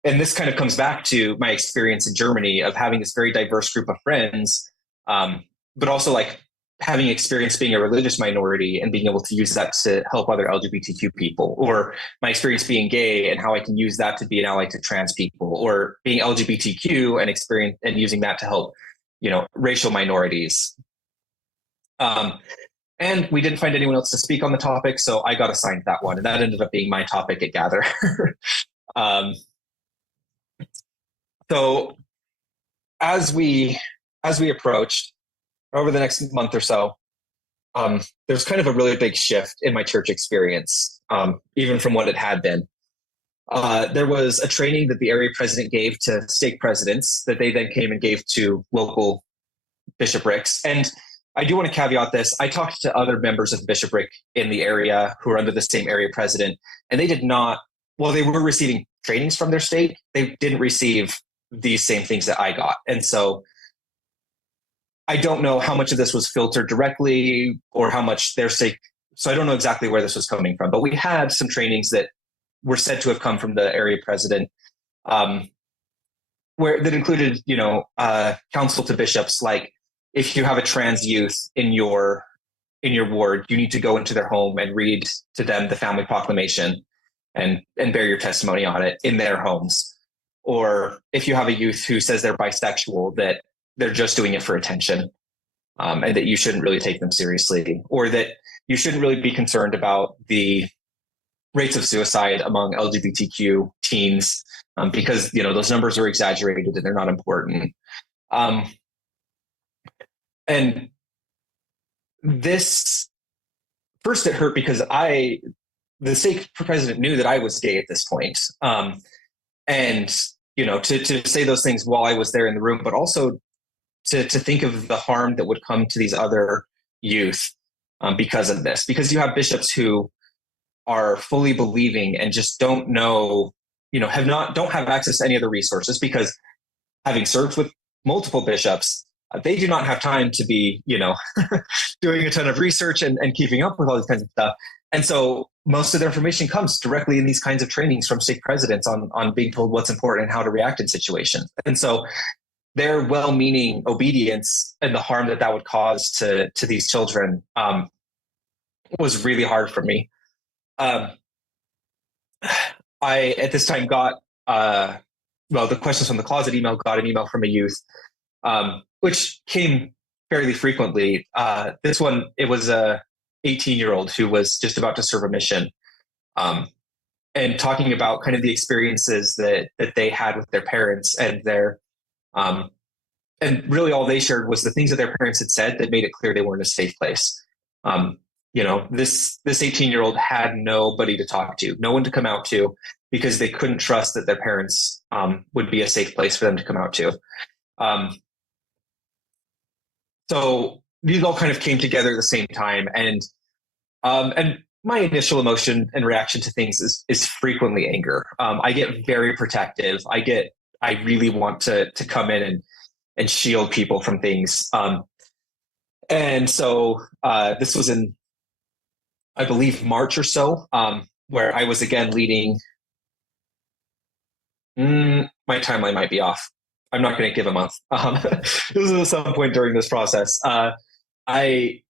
this kind of comes back to my experience in Germany of having this very diverse group of friends, but also like having experience being a religious minority and being able to use that to help other LGBTQ people, or my experience being gay and how I can use that to be an ally to trans people, or being LGBTQ and using that to help, racial minorities. And we didn't find anyone else to speak on the topic, so I got assigned that one, and that ended up being my topic at Gather. So as we approached over the next month or so, there's kind of a really big shift in my church experience, even from what it had been. there was a training that the area president gave to stake presidents that they then came and gave to local bishoprics. And I do want to caveat this. I talked to other members of the bishopric in the area who are under the same area president, and they did not, well, they were receiving trainings from their state. They didn't receive these same things that I got. And so I don't know how much of this was filtered directly or how much their state. So I don't know exactly where this was coming from, but we had some trainings that were said to have come from the area president, where that included, counsel to bishops, like if you have a trans youth in your ward, you need to go into their home and read to them the family proclamation and bear your testimony on it in their homes. Or if you have a youth who says they're bisexual, that they're just doing it for attention, and that you shouldn't really take them seriously, or that you shouldn't really be concerned about the rates of suicide among LGBTQ teens, because those numbers are exaggerated and they're not important. And this, first it hurt because the state president knew that I was gay at this point. And to say those things while I was there in the room, but also to think of the harm that would come to these other youth because of this, because you have bishops who are fully believing and just don't know, don't have access to any other resources, because having served with multiple bishops, they do not have time to be, doing a ton of research and keeping up with all these kinds of stuff. And so most of their information comes directly in these kinds of trainings from stake presidents on being told what's important and how to react in situations. And so their well-meaning obedience and the harm that would cause to these children was really hard for me. I at this time got the questions from the closet email, got an email from a youth, which came fairly frequently. This one, it was a 18-year-old who was just about to serve a mission, and talking about kind of the experiences that they had with their parents, and and really all they shared was the things that their parents had said that made it clear they weren't a safe place. This 18-year-old had nobody to talk to, no one to come out to, because they couldn't trust that their parents would be a safe place for them to come out to. So these all kind of came together at the same time, and my initial emotion and reaction to things is frequently anger. I get very protective. I really want to come in and shield people from things. And so this was in, I believe, March or so, where I was again leading. My timeline might be off. I'm not going to give a month. This is at some point during this process. I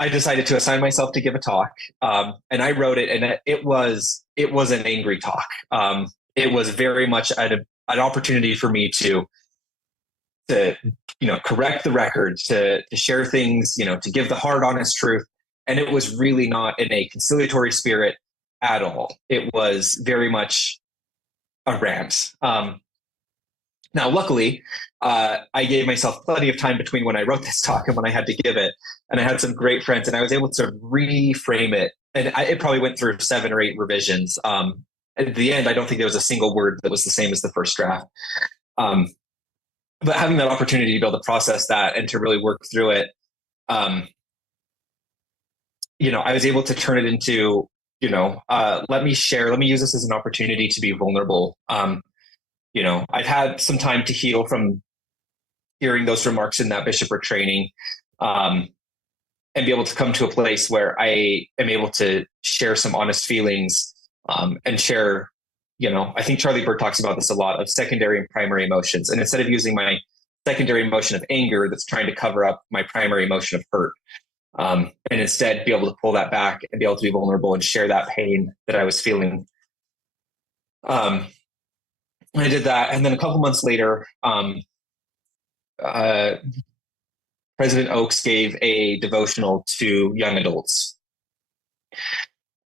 decided to assign myself to give a talk, and I wrote it, and it was an angry talk. It was very much an opportunity for me to correct the record, to share things, to give the hard, honest truth. And it was really not in a conciliatory spirit at all. It was very much a rant. Now, luckily, I gave myself plenty of time between when I wrote this talk and when I had to give it. And I had some great friends, and I was able to reframe it. And it probably went through 7 or 8 revisions. At the end, I don't think there was a single word that was the same as the first draft. But having that opportunity to be able to process that and to really work through it, I was able to turn it into, let me use this as an opportunity to be vulnerable. I've had some time to heal from hearing those remarks in that bishopric training, and be able to come to a place where I am able to share some honest feelings, and share, I think Charlie Bird talks about this a lot, of secondary and primary emotions. And instead of using my secondary emotion of anger that's trying to cover up my primary emotion of hurt, and instead be able to pull that back and be able to be vulnerable and share that pain that I was feeling. I did that. And then a couple months later, President Oakes gave a devotional to young adults.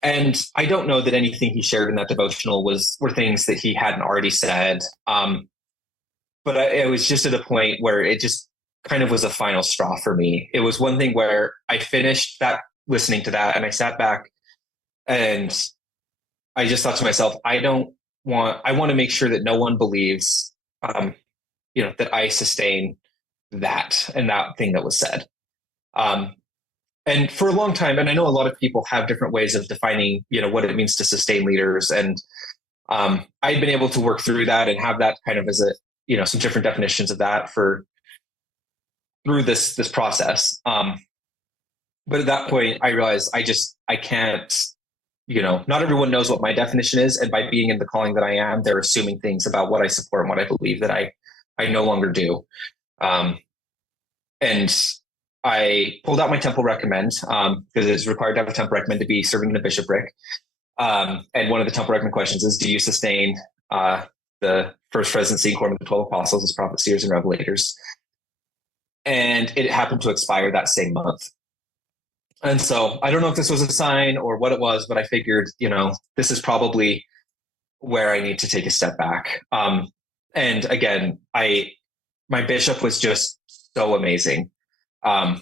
And I don't know that anything he shared in that devotional were things that he hadn't already said. But it was just at a point where it just kind of was a final straw for me. It was one thing where I finished listening to that, and I sat back and I just thought to myself, I want to make sure that no one believes, that I sustain that and that thing that was said. Um, and for a long time, and I know a lot of people have different ways of defining, what it means to sustain leaders. And I'd been able to work through that and have that kind of as some different definitions of that through this process. But at that point, I realized I can't, not everyone knows what my definition is. And by being in the calling that I am, they're assuming things about what I support and what I believe that I no longer do. And I pulled out my temple recommend because it's required to have a temple recommend to be serving the bishopric. And one of the temple recommend questions is, do you sustain the first presidency and quorum of the 12 apostles as prophets, seers, and revelators? And it happened to expire that same month. And so I don't know if this was a sign or what it was, but I figured, this is probably where I need to take a step back. And again, my bishop was just so amazing. I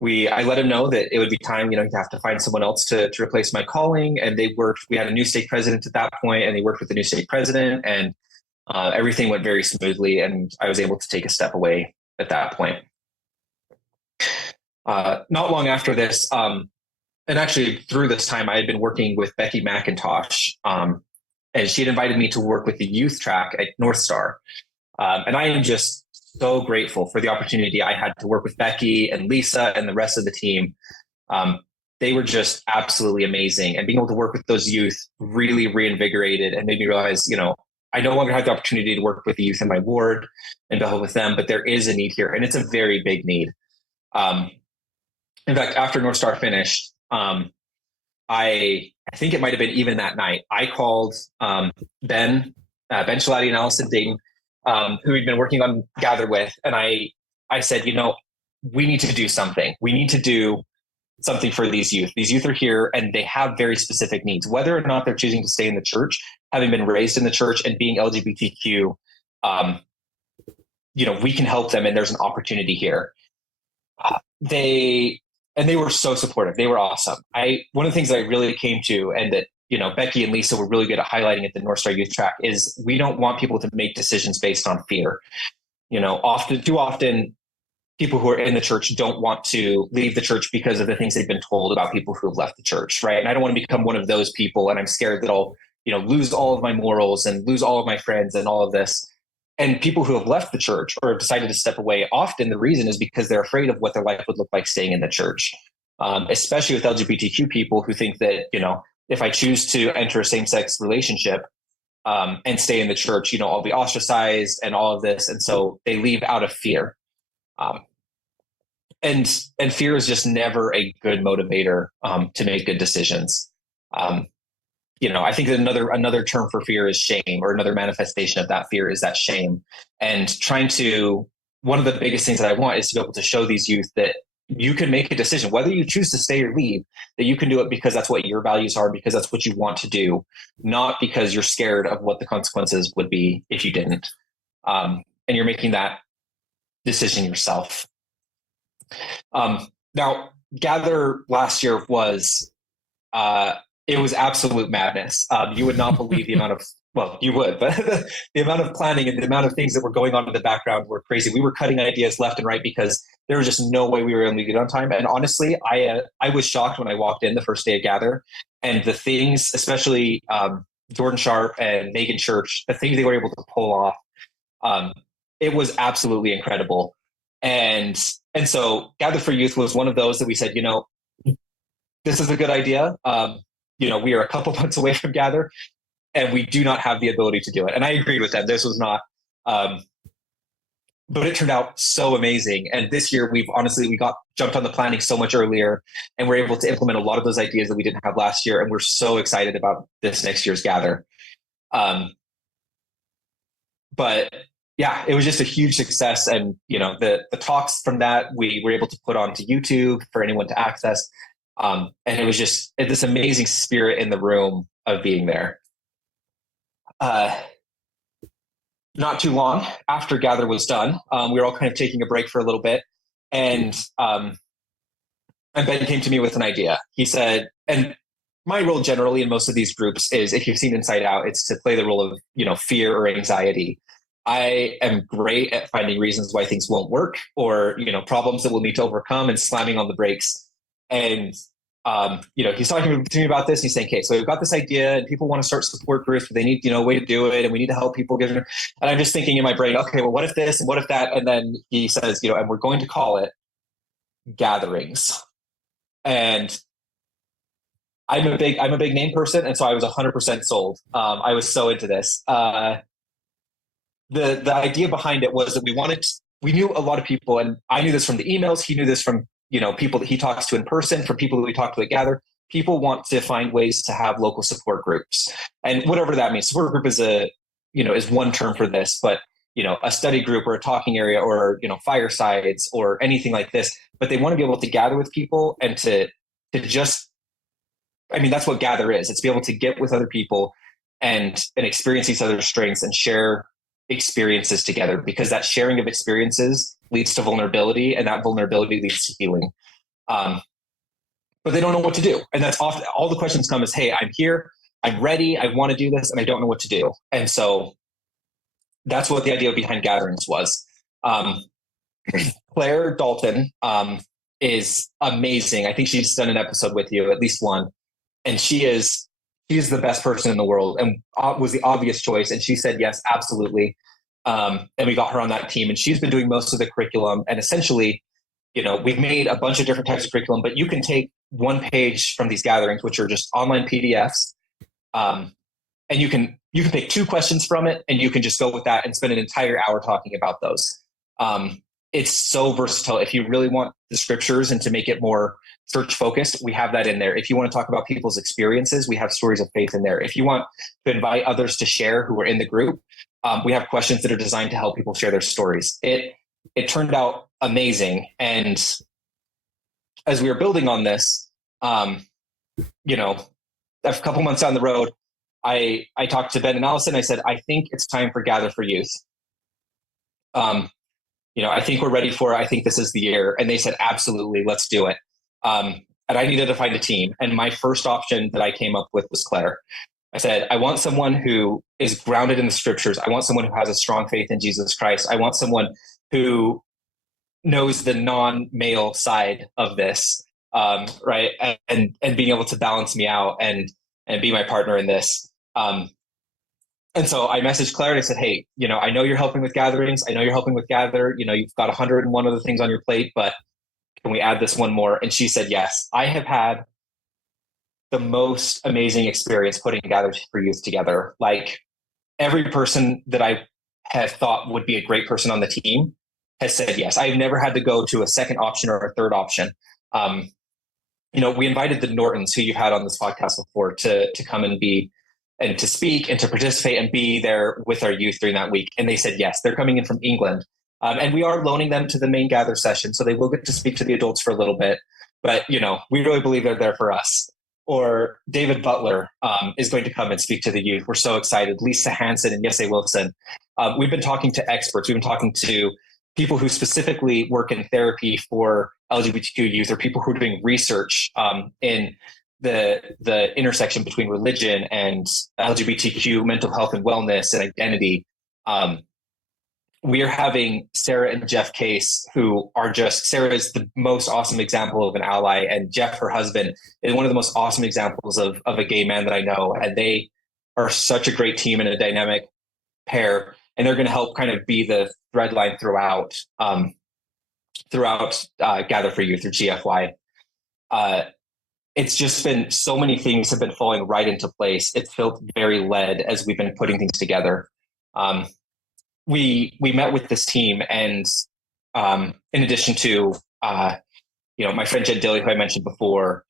let him know that it would be time, you have to find someone else to replace my calling. And we had a new stake president at that point, and they worked with the new stake president, and everything went very smoothly. And I was able to take a step away at that point. Not long after this, and actually through this time, I had been working with Becky McIntosh, and she had invited me to work with the youth track at North Star. And I am just so grateful for the opportunity I had to work with Becky and Lisa and the rest of the team. They were just absolutely amazing. And being able to work with those youth really reinvigorated and made me realize, I no longer have the opportunity to work with the youth in my ward and to help with them, but there is a need here, and it's a very big need. In fact, after North Star finished, I think it might have been even that night, I called Ben Shalati and Allison Dayton, who we'd been working on Gather with. And I said, we need to do something. We need to do something for these youth. These youth are here and they have very specific needs, whether or not they're choosing to stay in the church, having been raised in the church and being LGBTQ, we can help them, and there's an opportunity here. They were so supportive. They were awesome. One of the things that I really came to, and that, Becky and Lisa were really good at highlighting at the North Star Youth Track, is we don't want people to make decisions based on fear. Too often people who are in the church don't want to leave the church because of the things they've been told about people who have left the church. Right. And I don't want to become one of those people. And I'm scared that I'll, lose all of my morals and lose all of my friends and all of this. And people who have left the church or have decided to step away, often the reason is because they're afraid of what their life would look like staying in the church, especially with LGBTQ people who think that, if I choose to enter a same-sex relationship and stay in the church, I'll be ostracized and all of this. And so they leave out of fear. And fear is just never a good motivator to make good decisions. I think that another term for fear is shame, or another manifestation of that fear is that shame. And one of the biggest things that I want is to be able to show these youth that you can make a decision, whether you choose to stay or leave, that you can do it because that's what your values are, because that's what you want to do, not because you're scared of what the consequences would be if you didn't. And you're making that decision yourself. Now, Gather last year was it was absolute madness. You would not believe the amount of, well, you would, but the amount of planning and the amount of things that were going on in the background were crazy. We were cutting ideas left and right because there was just no way we were going to get on time. And honestly, I was shocked when I walked in the first day of Gather, and the things, especially Jordan Sharp and Megan Church, the things they were able to pull off, it was absolutely incredible. And so Gather for Youth was one of those that we said, this is a good idea. We are a couple months away from Gather, and we do not have the ability to do it. And I agreed with them. This was not, but it turned out so amazing. And this year we got jumped on the planning so much earlier, and we're able to implement a lot of those ideas that we didn't have last year. And we're so excited about this next year's Gather. But yeah, it was just a huge success. And, the talks from that, we were able to put onto YouTube for anyone to access. And it was just this amazing spirit in the room of being there. Not too long after Gather was done, we were all kind of taking a break for a little bit. And Ben came to me with an idea. He said, and my role generally in most of these groups is, if you've seen Inside Out, it's to play the role of, fear or anxiety. I am great at finding reasons why things won't work, or, problems that we'll need to overcome, and slamming on the brakes. And, he's talking to me about this. He's saying, okay, so we've got this idea and people want to start support groups, but they need, a way to do it. And we need to help people get it. And I'm just thinking in my brain, okay, well, what if this and what if that? And then he says, and we're going to call it gatherings. And I'm a big name person. And so I was 100% sold. I was so into this. The idea behind it was that we knew a lot of people, and I knew this from the emails. He knew this from, people that he talks to in person, from people that we talk to at Gather. People want to find ways to have local support groups, and whatever that means. Support group is is one term for this, but a study group or a talking area or, firesides or anything like this. But they want to be able to gather with people and to just, that's what Gather is. It's be able to get with other people and experience each other's strengths and share experiences together, because that sharing of experiences leads to vulnerability, and that vulnerability leads to healing. But they don't know what to do. And that's often all the questions come is, hey, I'm here, I'm ready, I want to do this, and I don't know what to do. And so that's what the idea behind Gatherings was. Claire Dalton is amazing. I think she's done an episode with you, at least one. And she is the best person in the world, and was the obvious choice. And she said, yes, absolutely. And we got her on that team, and she's been doing most of the curriculum. And essentially, we've made a bunch of different types of curriculum, but you can take one page from these gatherings, which are just online PDFs. And you can pick 2 questions from it, and you can just go with that and spend an entire hour talking about those. It's so versatile. If you really want the scriptures and to make it more church focused, we have that in there. If you want to talk about people's experiences, we have stories of faith in there. If you want to invite others to share who are in the group, we have questions that are designed to help people share their stories. It turned out amazing. And as we were building on this, a couple months down the road, I talked to Ben and Allison. I said, I think it's time for Gather for Youth. I think we're ready for it. I think this is the year. And they said, absolutely, let's do it. And I needed to find a team. And my first option that I came up with was Claire. I said, I want someone who is grounded in the scriptures. I want someone who has a strong faith in Jesus Christ. I want someone who knows the non-male side of this, right? And being able to balance me out and be my partner in this. And so I messaged Claire and I said, hey, I know you're helping with gatherings. I know you're helping with Gather. You've got 101 other things on your plate, but can we add this one more? And she said, yes. I have had the most amazing experience putting Gather for Youth together. Like, every person that I have thought would be a great person on the team has said yes. I've never had to go to a second option or a third option. We invited the Nortons, who you've had on this podcast before, to come and to speak and to participate and be there with our youth during that week. And they said yes. They're coming in from England. And we are loaning them to the main Gather session, so they will get to speak to the adults for a little bit. But, we really believe they're there for us. Or David Butler is going to come and speak to the youth. We're so excited. Lisa Hansen and Yese Wilson. We've been talking to experts. We've been talking to people who specifically work in therapy for LGBTQ youth, or people who are doing research in the intersection between religion and LGBTQ mental health and wellness and identity. We are having Sarah and Jeff Case, who are Sarah is the most awesome example of an ally, and Jeff, her husband, is one of the most awesome examples of a gay man that I know. And they are such a great team and a dynamic pair, and they're going to help kind of be the thread line throughout Gather for Youth, or GFY. It's just been, so many things have been falling right into place. It felt very led as we've been putting things together. We met with this team, and in addition to my friend Jen Dilly, who I mentioned before,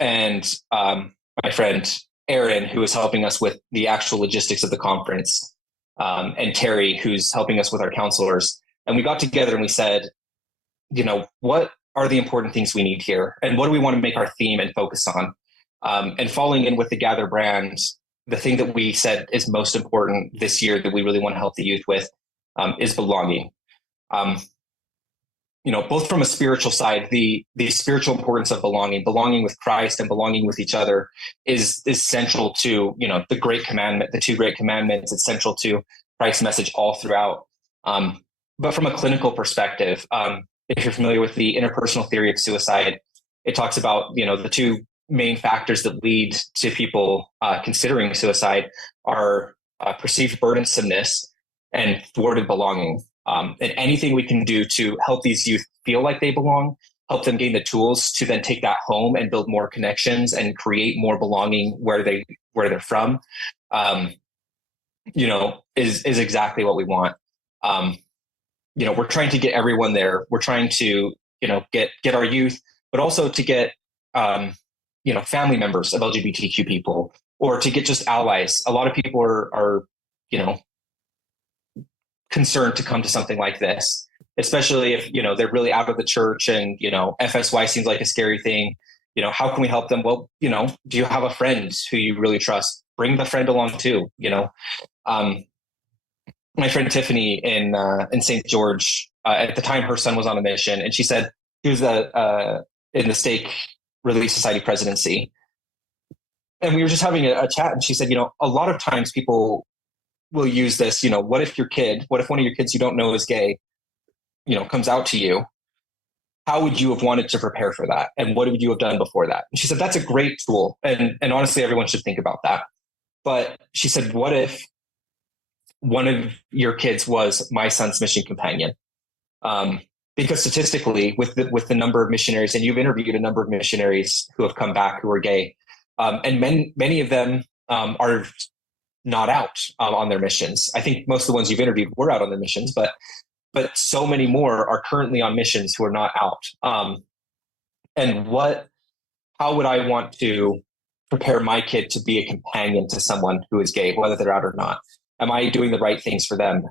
and my friend Aaron, who is helping us with the actual logistics of the conference, and Terry, who's helping us with our counselors. And we got together and we said, what are the important things we need here? And what do we want to make our theme and focus on? And falling in with the Gather brand, the thing that we said is most important this year that we really want to help the youth with is belonging. both from a spiritual side, the spiritual importance of belonging with Christ and belonging with each other is central to, the great commandment, the two great commandments. It's central to Christ's message all throughout. But from a clinical perspective, if you're familiar with the interpersonal theory of suicide, it talks about, the two main factors that lead to people considering suicide are perceived burdensomeness and thwarted belonging. And anything we can do to help these youth feel like they belong, help them gain the tools to then take that home and build more connections and create more belonging where they're from, is exactly what we want. We're trying to get everyone there. We're trying to, get our youth, but also to get, family members of LGBTQ people, or to get just allies. A lot of people are concerned to come to something like this, especially if, they're really out of the church and, FSY seems like a scary thing. How can we help them? Well, do you have a friend who you really trust? Bring the friend along too, my friend Tiffany in St. George, at the time her son was on a mission, and she said he was in the Stake Relief Society presidency. And we were just having a chat, and she said, a lot of times people will use this, what if one of your kids you don't know is gay, comes out to you? How would you have wanted to prepare for that? And what would you have done before that? And she said, that's a great tool. And honestly, everyone should think about that. But she said, what if one of your kids was my son's mission companion? Because statistically, with the number of missionaries, and you've interviewed a number of missionaries who have come back who are gay, and many of them are not out on their missions. I think most of the ones you've interviewed were out on their missions, but so many more are currently on missions who are not out. And how would I want to prepare my kid to be a companion to someone who is gay, whether they're out or not? Am I doing the right things for them?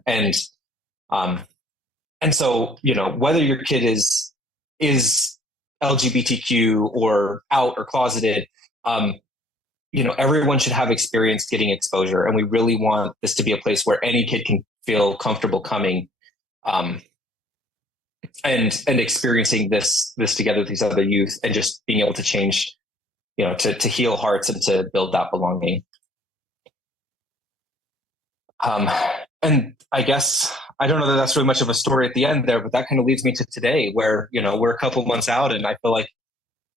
And so, whether your kid is LGBTQ or out or closeted, everyone should have experience getting exposure. And we really want this to be a place where any kid can feel comfortable coming, and experiencing this together with these other youth, and just being able to change, to heal hearts and to build that belonging. And I guess, I don't know that that's really much of a story at the end there, but that kind of leads me to today, where, we're a couple months out, and I feel like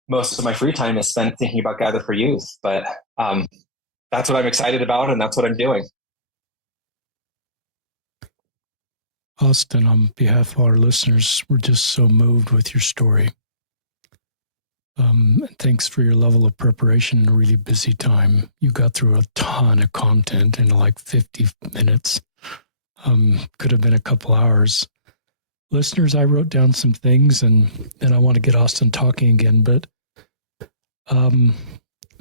most of my free time is spent thinking about Gather for Youth. But that's what I'm excited about, and that's what I'm doing. Austin, on behalf of our listeners, we're just so moved with your story. Thanks for your level of preparation in a really busy time. You got through a ton of content in like 50 minutes. Could have been a couple hours. Listeners, I wrote down some things, and I want to get Austin talking again, but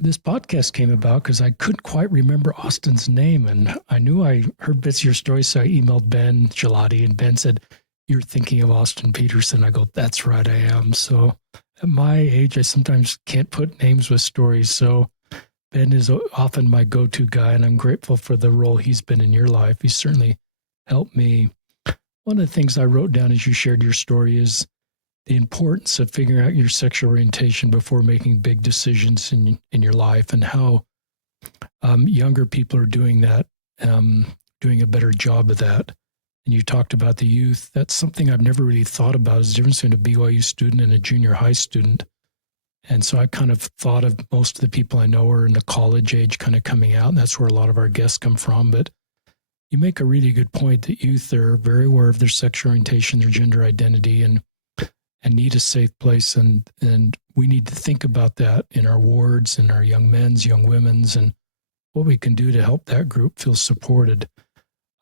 this podcast came about because I couldn't quite remember Austin's name, and I knew I heard bits of your story, so I emailed Ben Gelati, and Ben said, "You're thinking of Austin Peterson." I go, "That's right, I am." So at my age, I sometimes can't put names with stories, so Ben is often my go-to guy, and I'm grateful for the role he's been in your life. He's certainly helped me. One of the things I wrote down as you shared your story is the importance of figuring out your sexual orientation before making big decisions in your life, and how younger people are doing that, doing a better job of that. And you talked about the youth. That's something I've never really thought about, is the difference between a BYU student and a junior high student. And so I kind of thought of most of the people I know are in the college age kind of coming out, and that's where a lot of our guests come from. But you make a really good point that youth are very aware of their sexual orientation, their gender identity, and need a safe place. And we need to think about that in our wards and our young men's, young women's, and what we can do to help that group feel supported.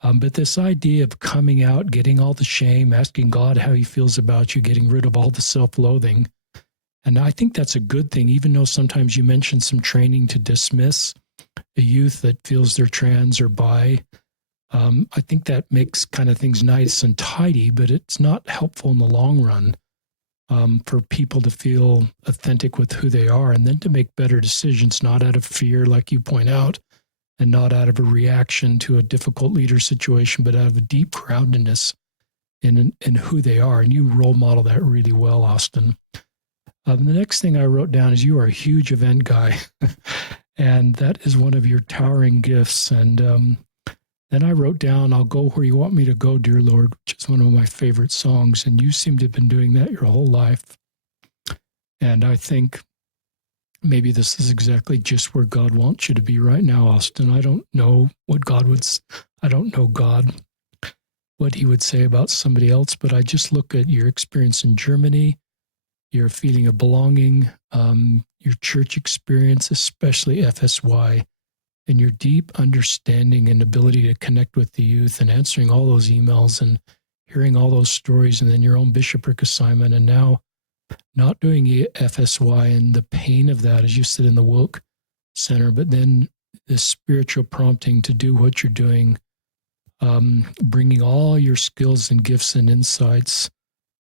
But this idea of coming out, getting all the shame, asking God how he feels about you, getting rid of all the self-loathing. And I think that's a good thing, even though sometimes you mentioned some training to dismiss a youth that feels they're trans or bi. I think that makes kind of things nice and tidy, but it's not helpful in the long run for people to feel authentic with who they are, and then to make better decisions, not out of fear, like you point out, and not out of a reaction to a difficult leader situation, but out of a deep groundedness in who they are. And you role model that really well, Austin. The next thing I wrote down is you are a huge event guy. And that is one of your towering gifts. And then I wrote down, I'll go where you want me to go, dear Lord, which is one of my favorite songs. And you seem to have been doing that your whole life. And I think maybe this is exactly just where God wants you to be right now, Austin. I don't know what I don't know God, what he would say about somebody else, but I just look at your experience in Germany, your feeling of belonging, your church experience, especially FSY, and your deep understanding and ability to connect with the youth and answering all those emails and hearing all those stories, and then your own bishopric assignment, and now not doing FSY and the pain of that as you sit in the Wilk Center, but then the spiritual prompting to do what you're doing, bringing all your skills and gifts and insights.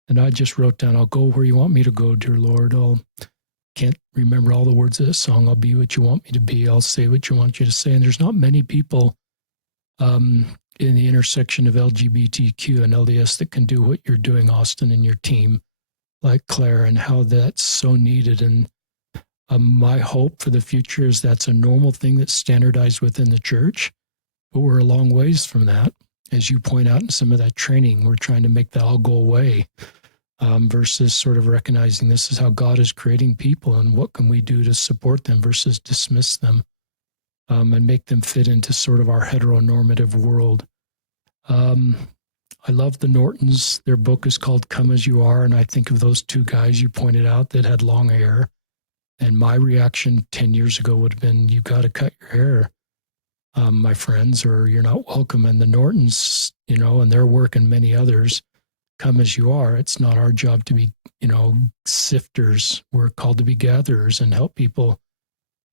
And I just wrote down, I'll go where you want me to go, dear Lord. Can't remember all the words of that song. I'll be what you want me to be. I'll say what you want you to say. And there's not many people in the intersection of LGBTQ and LDS that can do what you're doing, Austin, and your team, like Claire, and how that's so needed. And my hope for the future is that's a normal thing that's standardized within the church, but we're a long ways from that. As you point out in some of that training, we're trying to make that all go away. Versus sort of recognizing this is how God is creating people and what can we do to support them versus dismiss them and make them fit into sort of our heteronormative world. I love the Nortons. Their book is called Come As You Are, and I think of those two guys you pointed out that had long hair. And my reaction 10 years ago would have been, you got to cut your hair, my friends, or you're not welcome. And the Nortons, and their work and many others, come as you are. It's not our job to be, sifters. We're called to be gatherers and help people.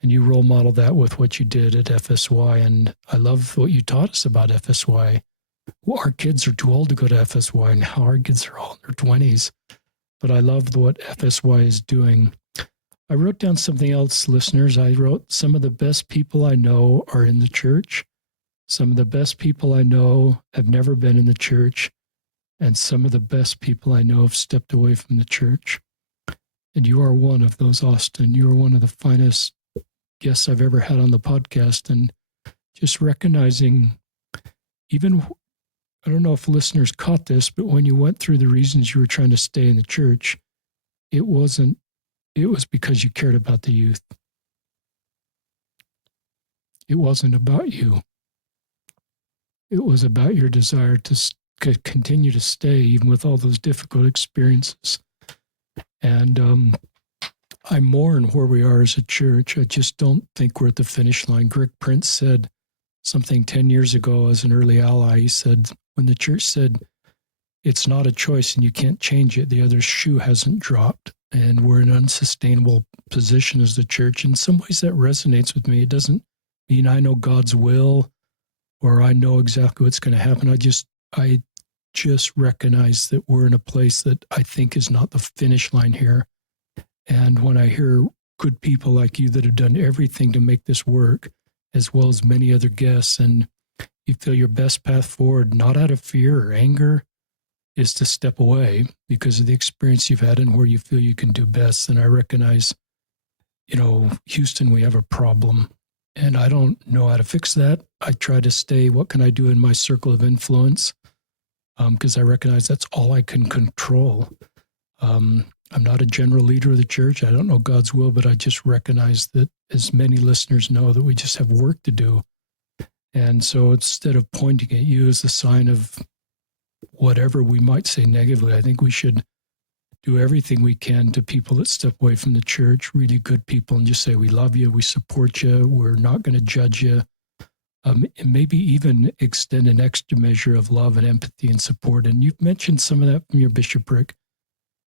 And you role model that with what you did at FSY. And I love what you taught us about FSY. Well, our kids are too old to go to FSY now. Our kids are all in their 20s. But I love what FSY is doing. I wrote down something else, listeners. I wrote, some of the best people I know are in the church. Some of the best people I know have never been in the church. And some of the best people I know have stepped away from the church. And you are one of those, Austin. You are one of the finest guests I've ever had on the podcast. And just recognizing, even, I don't know if listeners caught this, but when you went through the reasons you were trying to stay in the church, it was because you cared about the youth. It wasn't about you. It was about your desire to continue to stay even with all those difficult experiences. And I mourn where we are as a church. I just don't think we're at the finish line. Greg Prince said something 10 years ago as an early ally. He said, when the church said, it's not a choice and you can't change it, the other shoe hasn't dropped. And we're in an unsustainable position as the church. In some ways that resonates with me. It doesn't mean I know God's will or I know exactly what's going to happen. I just recognize that we're in a place that I think is not the finish line here. And when I hear good people like you that have done everything to make this work, as well as many other guests, and you feel your best path forward, not out of fear or anger, is to step away because of the experience you've had and where you feel you can do best. And I recognize, Houston, we have a problem. And I don't know how to fix that. I try to stay, what can I do in my circle of influence? Because I recognize that's all I can control. I'm not a general leader of the church. I don't know God's will, but I just recognize that, as many listeners know, that we just have work to do. And so instead of pointing at you as a sign of whatever we might say negatively, I think we should do everything we can to people that step away from the church, really good people, and just say, we love you, we support you, we're not going to judge you. And maybe even extend an extra measure of love and empathy and support. And you've mentioned some of that from your bishopric.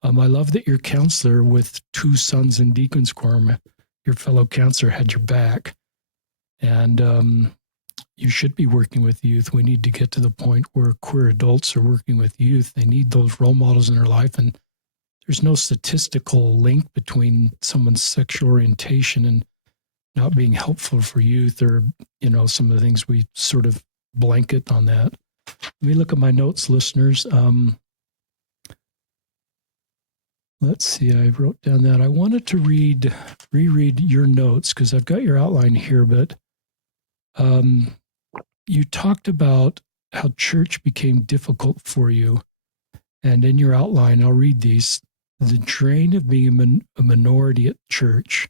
I love that your counselor with 2 sons in Deacon's Quorum, your fellow counselor, had your back. And you should be working with youth. We need to get to the point where queer adults are working with youth. They need those role models in their life. And there's no statistical link between someone's sexual orientation and not being helpful for youth, or, some of the things we sort of blanket on that. Let me look at my notes, listeners. let's see, I wrote down that I wanted to reread your notes because I've got your outline here, but you talked about how church became difficult for you. And in your outline, I'll read these. The drain of being a minority at church,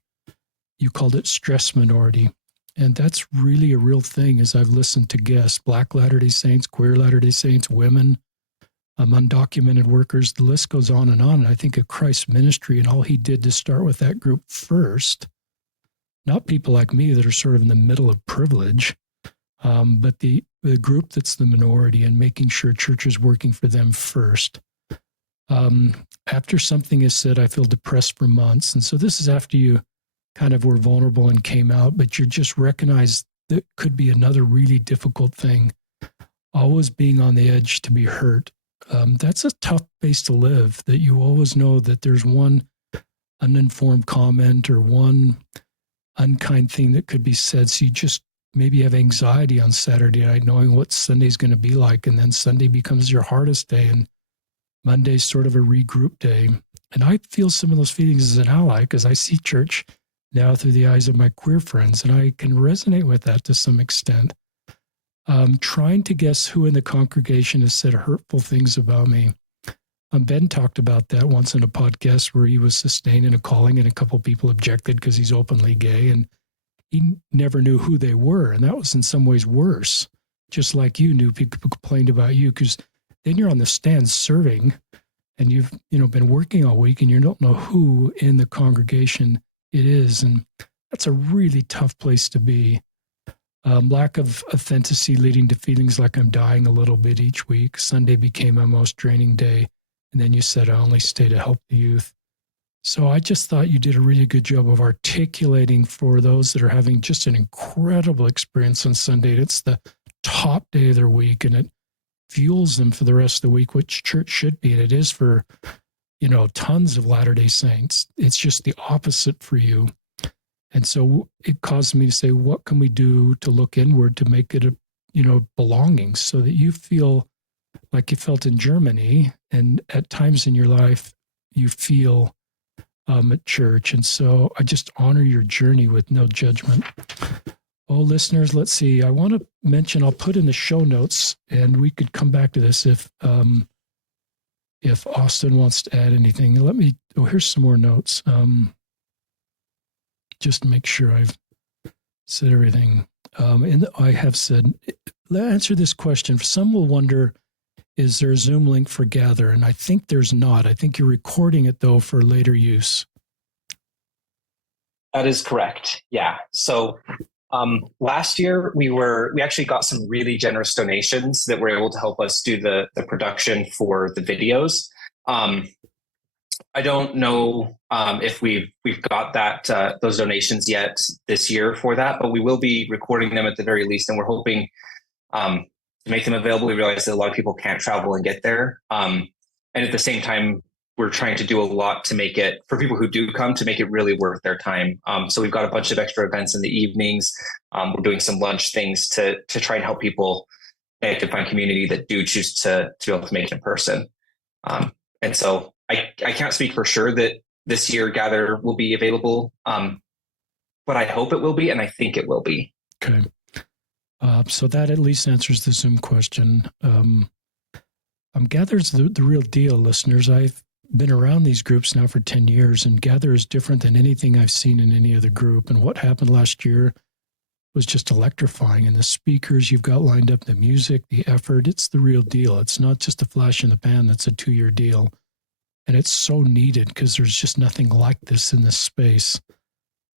you called it stress minority. And that's really a real thing as I've listened to guests, Black Latter-day Saints, queer Latter-day Saints, women, undocumented workers, the list goes on. And I think of Christ's ministry and all he did to start with that group first, not people like me that are sort of in the middle of privilege, but the group that's the minority and making sure church is working for them first. After something is said, I feel depressed for months. And so this is after you kind of were vulnerable and came out, but you just recognize that could be another really difficult thing, always being on the edge to be hurt. That's a tough place to live, that you always know that there's one uninformed comment or one unkind thing that could be said. So you just maybe have anxiety on Saturday night, knowing what Sunday's going to be like. And then Sunday becomes your hardest day and Monday's sort of a regroup day. And I feel some of those feelings as an ally because I see church now through the eyes of my queer friends, and I can resonate with that to some extent. Trying to guess who in the congregation has said hurtful things about me. Ben talked about that once in a podcast where he was sustained in a calling and a couple of people objected because he's openly gay and he never knew who they were. And that was in some ways worse. Just like you knew people complained about you because then you're on the stand serving and you've been working all week and you don't know who in the congregation it is. And that's a really tough place to be. Lack of authenticity leading to feelings like I'm dying a little bit each week. Sunday became my most draining day. And then you said I only stay to help the youth. So I just thought you did a really good job of articulating for those that are having just an incredible experience on Sunday. It's the top day of their week and it fuels them for the rest of the week, which church should be. And it is for, tons of Latter-day Saints. It's just the opposite for you. And so it caused me to say, what can we do to look inward to make it belonging so that you feel like you felt in Germany and at times in your life you feel at church. And so I just honor your journey with no judgment. Oh, listeners, let's see. I want to mention, I'll put in the show notes and we could come back to this if Austin wants to add anything. Here's some more notes. Just to make sure I've said everything. And I have said, answer this question. Some will wonder, is there a Zoom link for Gather? And I think there's not. I think you're recording it, though, for later use. That is correct. Yeah. So last year, we actually got some really generous donations that were able to help us do the production for the videos. I don't know if we've got that those donations yet this year for that, but we will be recording them at the very least, and we're hoping to make them available. We realize that a lot of people can't travel and get there, and at the same time, we're trying to do a lot to make it, for people who do come, to make it really worth their time. So we've got a bunch of extra events in the evenings. We're doing some lunch things to try and help people connect and find community that do choose to be able to make it in person. And so I can't speak for sure that this year Gather will be available, but I hope it will be, and I think it will be. Okay. So that at least answers the Zoom question. Gather's the real deal, listeners. I've been around these groups now for 10 years, and Gather is different than anything I've seen in any other group. And what happened last year was just electrifying. And the speakers you've got lined up, the music, the effort, it's the real deal. It's not just a flash in the pan. That's a 2-year deal. And it's so needed because there's just nothing like this in this space.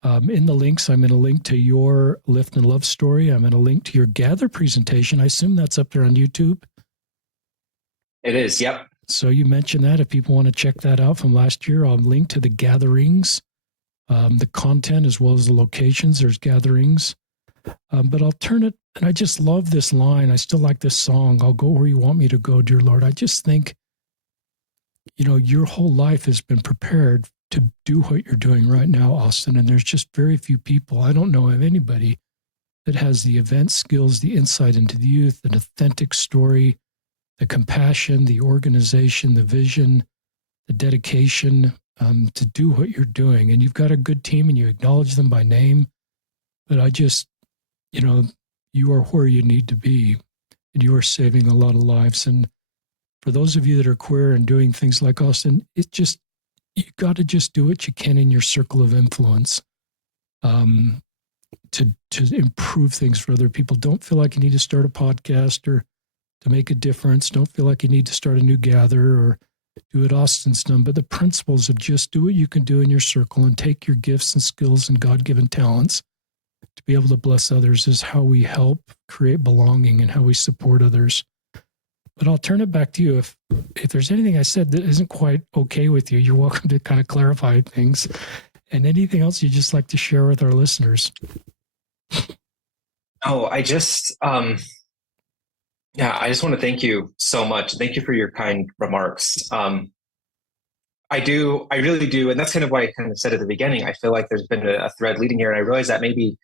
In the links, I'm going to link to your Lift and Love story. I'm going to link to your Gather presentation. I assume that's up there on YouTube. It is, yep. So you mentioned that. If people want to check that out from last year, I'll link to the gatherings, the content as well as the locations. There's gatherings. But I'll turn it, and I just love this line. I still like this song. I'll go where you want me to go, dear Lord. I just think, your whole life has been prepared to do what you're doing right now, Austin. And there's just very few people, I don't know of anybody that has the event skills, the insight into the youth, an authentic story, the compassion, the organization, the vision, the dedication, to do what you're doing. And you've got a good team and you acknowledge them by name. But I just, you are where you need to be and you are saving a lot of lives. And for those of you that are queer and doing things like Austin, you got to just do what you can in your circle of influence to improve things for other people. Don't feel like you need to start a podcast or to make a difference. Don't feel like you need to start a new gather or do what Austin's done. But the principles of just do what you can do in your circle and take your gifts and skills and God-given talents to be able to bless others is how we help create belonging and how we support others. But I'll turn it back to you. If there's anything I said that isn't quite okay with you, you're welcome to kind of clarify things. And anything else you'd just like to share with our listeners? Oh, I just want to thank you so much. Thank you for your kind remarks. I really do. And that's kind of why I kind of said at the beginning, I feel like there's been a thread leading here. And I realized that maybe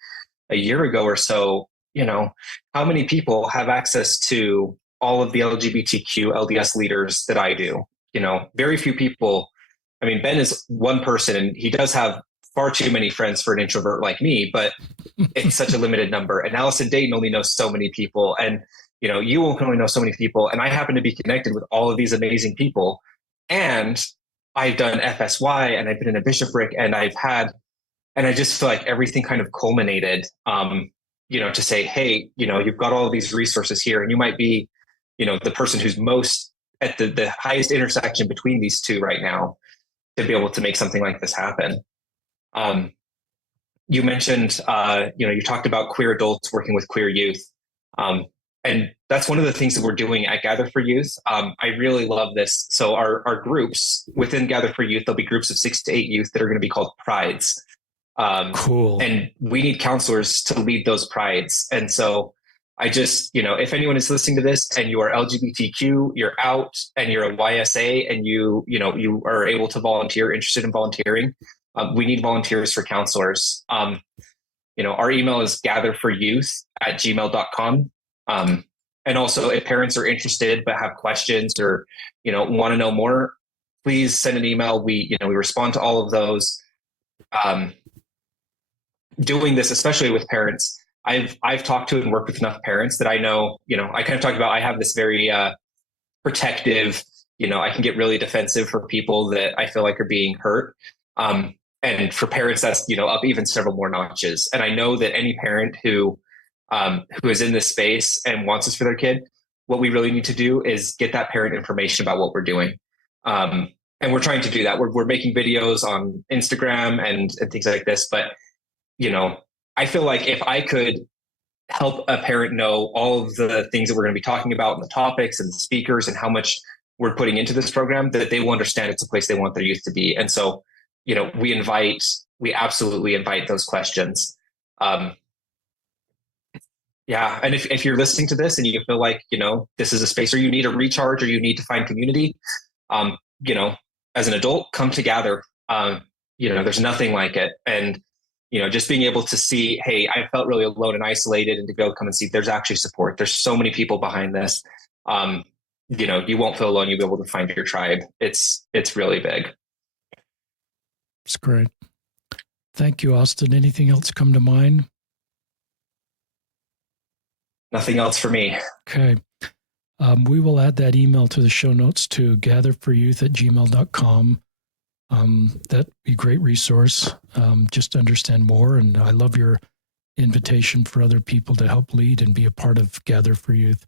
a year ago or so, how many people have access to all of the LGBTQ LDS leaders that I do? Very few people. I mean, Ben is one person and he does have far too many friends for an introvert like me, but it's such a limited number. And Allison Dayton only knows so many people. And, you can only know so many people. And I happen to be connected with all of these amazing people. And I've done FSY and I've been in a bishopric and I just feel like everything kind of culminated, to say, hey, you've got all of these resources here and you might be, the person who's most at the highest intersection between these two right now to be able to make something like this happen. You mentioned, you talked about queer adults working with queer youth. And that's one of the things that we're doing at Gather for Youth. I really love this. So our groups within Gather for Youth, there'll be groups of 6 to 8 youth that are going to be called prides. Cool. And we need counselors to lead those prides. And so I just, if anyone is listening to this and you are LGBTQ, you're out and you're a YSA and you are able to volunteer, interested in volunteering, we need volunteers for counselors. Our email is gatherforyouth@gmail.com. And also if parents are interested but have questions or, want to know more, please send an email. We respond to all of those. Doing this, especially with parents, I've talked to and worked with enough parents that I know, I kind of talked about, I have this very protective, I can get really defensive for people that I feel like are being hurt. And for parents, that's, up even several more notches. And I know that any parent who is in this space and wants this for their kid, what we really need to do is get that parent information about what we're doing. And we're trying to do that. We're making videos on Instagram and things like this. But, I feel like if I could help a parent know all of the things that we're going to be talking about and the topics and the speakers and how much we're putting into this program, that they will understand it's a place they want their youth to be. And so, we absolutely invite those questions. And if you're listening to this and you feel like, this is a space where you need a recharge or you need to find community, as an adult, come together. There's nothing like it. And, just being able to see, hey, I felt really alone and isolated, and to go come and see there's actually support. There's so many people behind this. You won't feel alone. You'll be able to find your tribe. It's really big. It's great. Thank you, Austin. Anything else come to mind? Nothing else for me. Okay. We will add that email to the show notes to gatherforyouth@gmail.com. That'd be a great resource just to understand more. And I love your invitation for other people to help lead and be a part of Gather for Youth.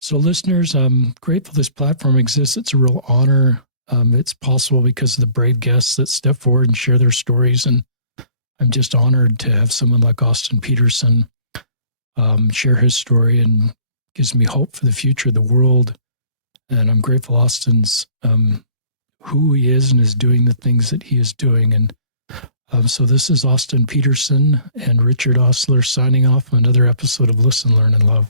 So listeners, I'm grateful this platform exists. It's a real honor. It's possible because of the brave guests that step forward and share their stories. And I'm just honored to have someone like Austin Peterson share his story, and gives me hope for the future of the world. And I'm grateful Austin's who he is and is doing the things that he is doing. And so this is Austin Peterson and Richard Osler signing off on another episode of Listen, Learn, and Love.